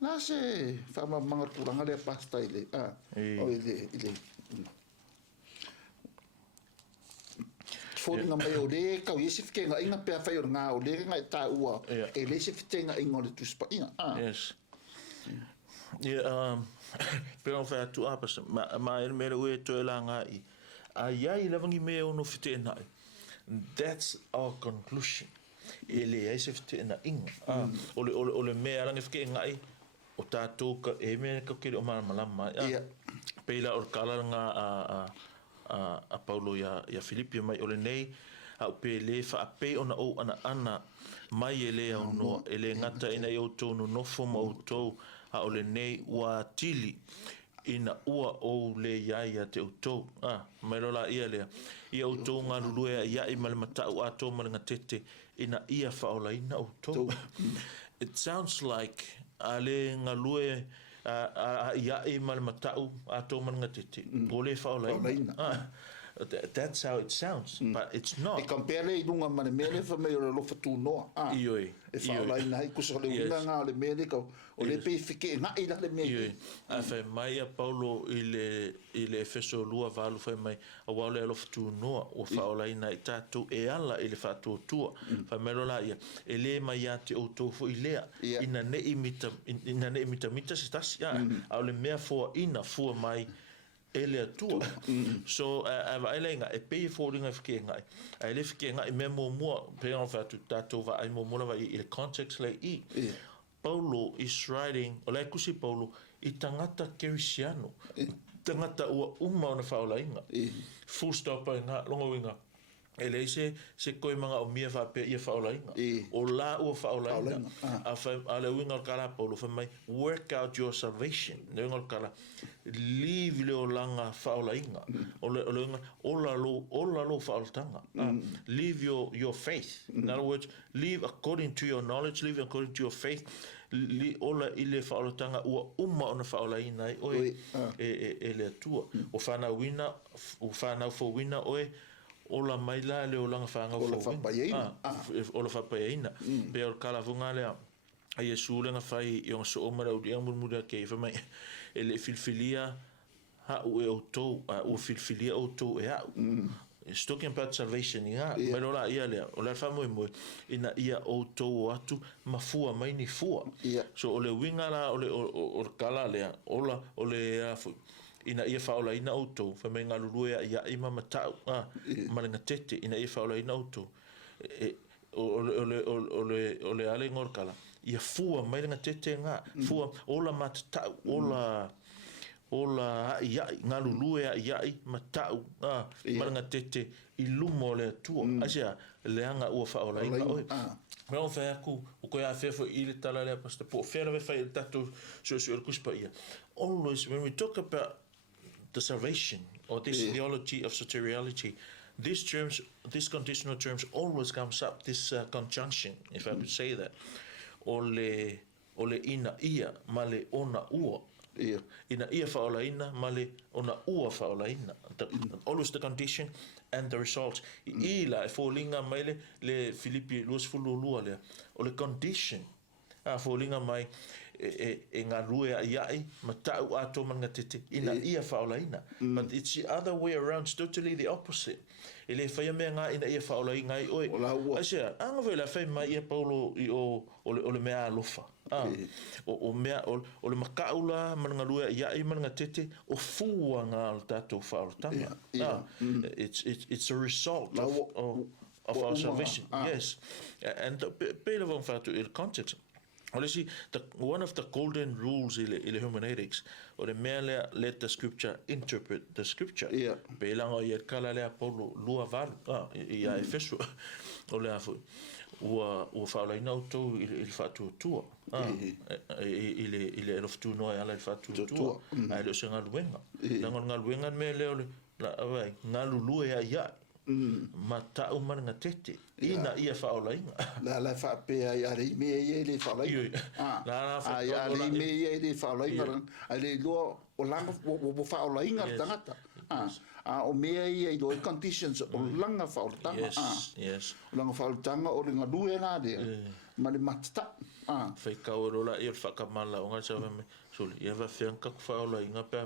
na se whama mga turanga le pasta ile o ile fōringa mai o le kau i se whikenga inga pia whai o ngā o le ngai tā ua e le se whitenga inga o le Tusi Paia yes pero fa tu apas ma el mele we to elanga I ai levangi me ono fite na that's our conclusion ele ai se fite na inga ole me alangi fike ngai o tato ka e me ka ke o malama peila or kala nga a Paulo ya Filipi mai ole nei a pele fa pe ona o ana mai ele au no ele ngata ina yo to no nofo mo to a ole nei wa tili ina ua o le iaia te utou mai rola ia lea ia utou ngā lulue ia I malemata u ato malinga tete ina ia whaola ina utou it sounds like ale ngā lue ia I malemata u ato malinga tete o le whaola ina that's how it sounds but it's not e compare I dunga mane mele fa me o lofa tu no ioi e whaola ina I kusa le unga ngā o le mele ka o le pei whike ngā I la le mele a whai mai a Paulo I le Efeso lua valu whai mai a wale a lofa tu noa o whaola ina I tātou e ala I le whātua tua whai mero la ia e le mai a te o tōfo I lea ina ne imita se tasi a o le mea fua ina fua mai ele atua so ai lenga e pei fōringa whike ngai ai le whike ngai me mua pe on fa tu tato va ai mo va I le context le I Paulo is writing o le kusi Paulo I tangata kerisiano tangata ua uma ona whaolainga full stop nga longo winga ele se koe manga o mia fa pe ia whaolainga o la ua whaolainga a le winga o kala Paulo fa mai work out your salvation le winga o kala leave le o langa whaolainga o le winga o la lo whaoltanga leave your faith in other words live according to your knowledge live according to your faith ola ile whaoltanga ua uma ona whaolaina oe e le atua o whanau wina o whanau fo wina oe ola mai la le o langa whanga o la whapayaina o la whapayaina pe o kala vunga lea ai sulenga fai yo so mara udi ang muda ke fa mai ele filfilia ha o auto o filfilia auto e ha it's talking about salvation ya pero la ia le o la famo mo ina ia auto atu mafua mai ni fua so ole winga la ole o kala le ola ole afu ina ia faola ina auto fa me ngalulu ia ima matau malinga tete ina ia faola ina auto ole ale ngorkala ia fua mai nga tete nga fua ola matau ola ia ngalulu ia matau malinga tete ilumo le tu asia leanga ua faola ina oi Well, aku ko ya fefo ile tala le pasta po fera ve fai tato so Tusi Paia. Always when we talk about the salvation or this theology of soteriology, these terms, these conditional terms always comes up, this conjunction, if I could say that. Ole ina ia male ona ua. Ina ia faola ina male ona ua faola ina. Always the condition and the result. Ila folinga mai le Filipi luas fululua le. Ole condition. Folinga mai e ngā rue a iai, ma tau ato man ngā tete, ina ia whaola ina. But it's the other way around, it's totally the opposite. E le whaia mea ngā ina ia whaola i ngai oi. Asia, anga wei la whai mai ia paulo i o le mea alofa. O mea, o le makaula, man ngā rue a iai, man ngā tete, o fua ngā al tātou whaola tanga. It's a result of our salvation. Yes. And pēla wang whātu i context. Well, you see, one of the golden rules in hermeneutics, or the mea let the scripture interpret the scripture. Pelanga i kala lea Paulo lua valu, i a Efeso, o lea fu, ua whaola ina autou i whātua tua. I le eloftu noa ala i whātua tua. Ai leo se ngā luenga. Ngā luenga mea leo ngā lulu ea ia. Ma tau man ngā tete ina ia whaola inga la whapea i are i mea i le whaola inga i are i mea i le whaola inga a le loa o langa o whaola inga tangata o mea i doi conditions o langa whaola tanga o langa whaola tanga o ringa lue nā rea ma le matata whai kauerola i o whakamala o ngā sawe me sole ia va fe ka faola inga pe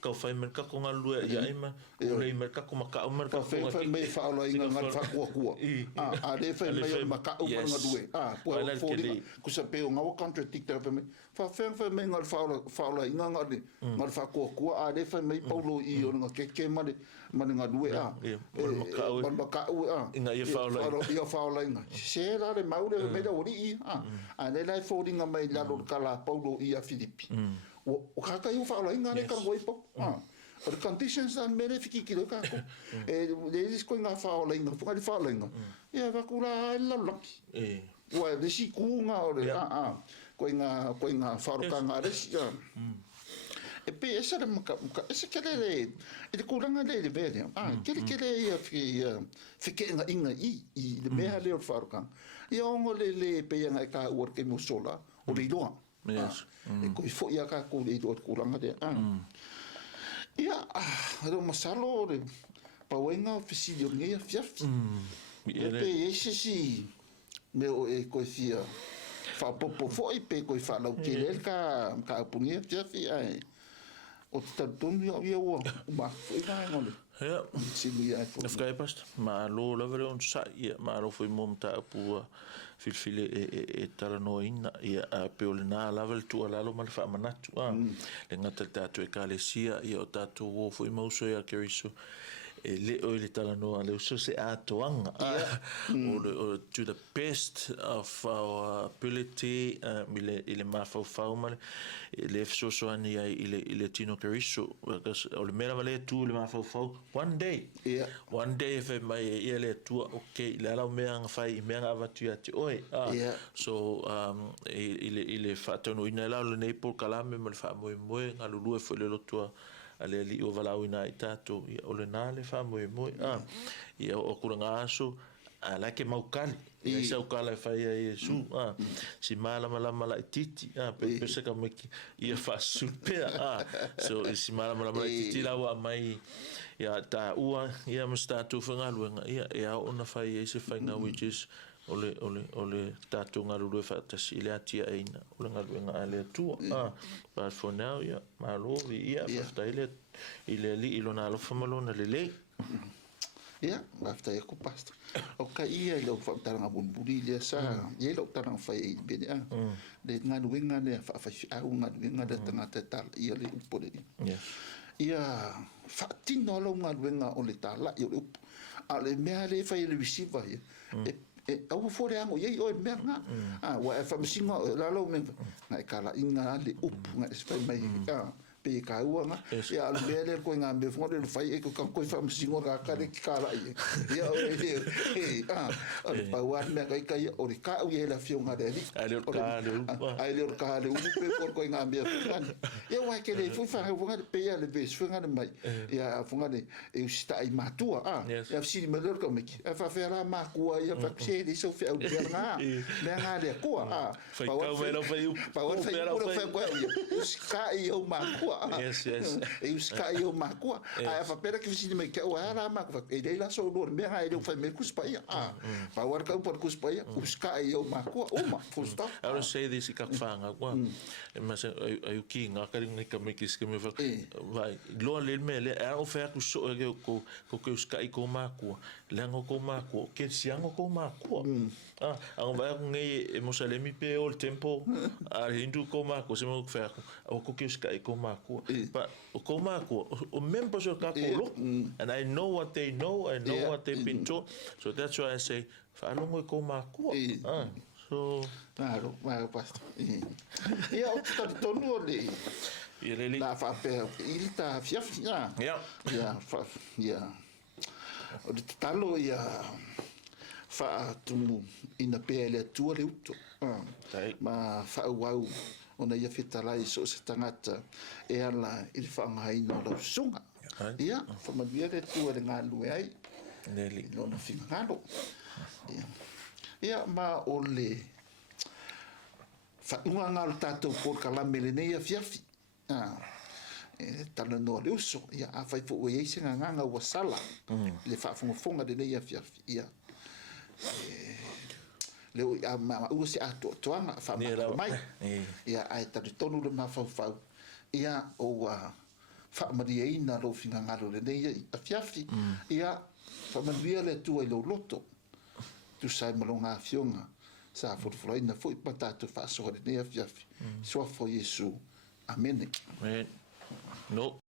ka fai mer ka ko ngalu ia ima o le mer ka ko maka o mer ka fe me faola inga ngal fa ko a le fe me maka o mer ngadue po ku sa pe o ngau contradictor pe me fa me ngal faola inga ngal fa ko a le fe me paulo i o nga ke mane ngadue o maka o inga ia faola inga se la le mau le me o ri a le lai folding mai la lo kala paulo i a o kaka i whaola inga ne ka ngoi po. O the conditions and mere fiki ki ka ko. Le is ko nga whaola inga, fuka di whaola inga. Ia wakura la laki. Wa le si ku nga o le ko nga whaola ka nga resi. E pe esa le maka esa kele le e kuranga le vele. Kele ia fiki nga inga i le mea le o whaola ka. Ia ongo le pe nga ka work mo sola o le loa. Yes. E ko i fo ia ka ko le do kuranga de ia ro masalo le pawenga oficio ngia fiafi pe ese si me o e ko fia fa popo fo i pe ko fa la ke ka punia fiafi ai o tantum ia o ma foi vai ngole ja singia fo fkai past ma lo vele on sa ia ma ro foi monta pu filfile e Talanoa ina ia peolina lavel tu ala lo mal fa manatu le ngata tatu e kalesia ia o tatu wo foi mauso ia keriso le o le Talanoa le Uso se atoanga to the best of our ability ile mafau mal le Efeso Fonoti ile tino keriso o le mera vale tu le mafau one day if mai ile tu okay le ala mea fai mea avatu ati oi so ile fatonu ina la le nei por kalame mal fa mo ngalulu e foi le Lotu ale li o valau ina itato ia o le nale fa mo ia o kuranga aso ala ke maukali ia sa ukala fa ia Yesu si mala titi pe se ka meki ia fa super so si mala titi la wa mai ia ta ua ia msta tu fanga luenga ia ona fa ia se fa nga which is ole tātou ngaruru e whaatasi i le atia eina, ole ngaruenga a le atua. But for now, malo ia, whaftai i le li ilo nā alofa malona le lei. Ia, whaftai e ko pasta. O ka ia i lau whautaranga bunburi le sa, ia i lau taranga whai e bene a. Le ngaruenga ne a whawhai au ngaruenga le tangata tala, ia le upore. Ia, whaatino alau ngaruenga o le tala, ia le upo. A le mea le whai le visiva ia. Au fore ango ye o me nga wa fa msingo la lo me na kala inga le up nga spa mai pe ka u nga ya al bele ko nga me fo le fai e ko ko fa msingo ka ka le kala ya o le al pa wa me ka o le ka u ye la fio nga de ai le ka le u pe ko nga me ya wa ke le fu fa nga pe ya le bes fu nga mai ya fu nga e sta i matua ya si me le ko me fa fa ma ku ya fa di so fe au nga le nga le ko fa ka me lo fe pa wa fa ko ska i o ma ko yes e ska i o ma ko a fa pera que si me que o ara ma ko e de la so do me nga e do fa me ku spa pa wa ka por ku spa ska i o ma ko o ma fu sta I would say this ka fanga ko mas ai ki nga ka ni ka me ki ske me vai lo le me le a o fa ku so ko ska i ko ma ko le ngo ko ma ko ke si ngo ko ma ko ang vai ngai e mo sale mi pe o tempo a hindu ko ma ko se mo fa o ko ke ska i ko ma ko pa ko ma ko o members of ka ko and I know what they know, I know what they've been taught, so that's why I say fa longo ko ma ko so claro ma pasta ia o ta tonu le la fa pe il ta fiaf ya o te talo ia fa tumu ina pele tua le uto ma fa wau ona ia fitalai so se tangata e ala il fa ngai no lo sunga ia fa ma bia le tua le ngalu ai neli no na fingalo ia ma ole fa unga ngal tato por kala melenia fiafi Talanoa le Uso ia a fai fo e singa nganga wa sala le fa fonga de ia fiafi ia le a ma u se ato toanga fa mai ia ai ta tonu le ma fa ia o fa mariina lo finga ngalo le ia a fiafi ia fa maria le tu lo loto tu sai malonga fionga sa fo foi patato fa so de ia fiafi so fo Yesu amen no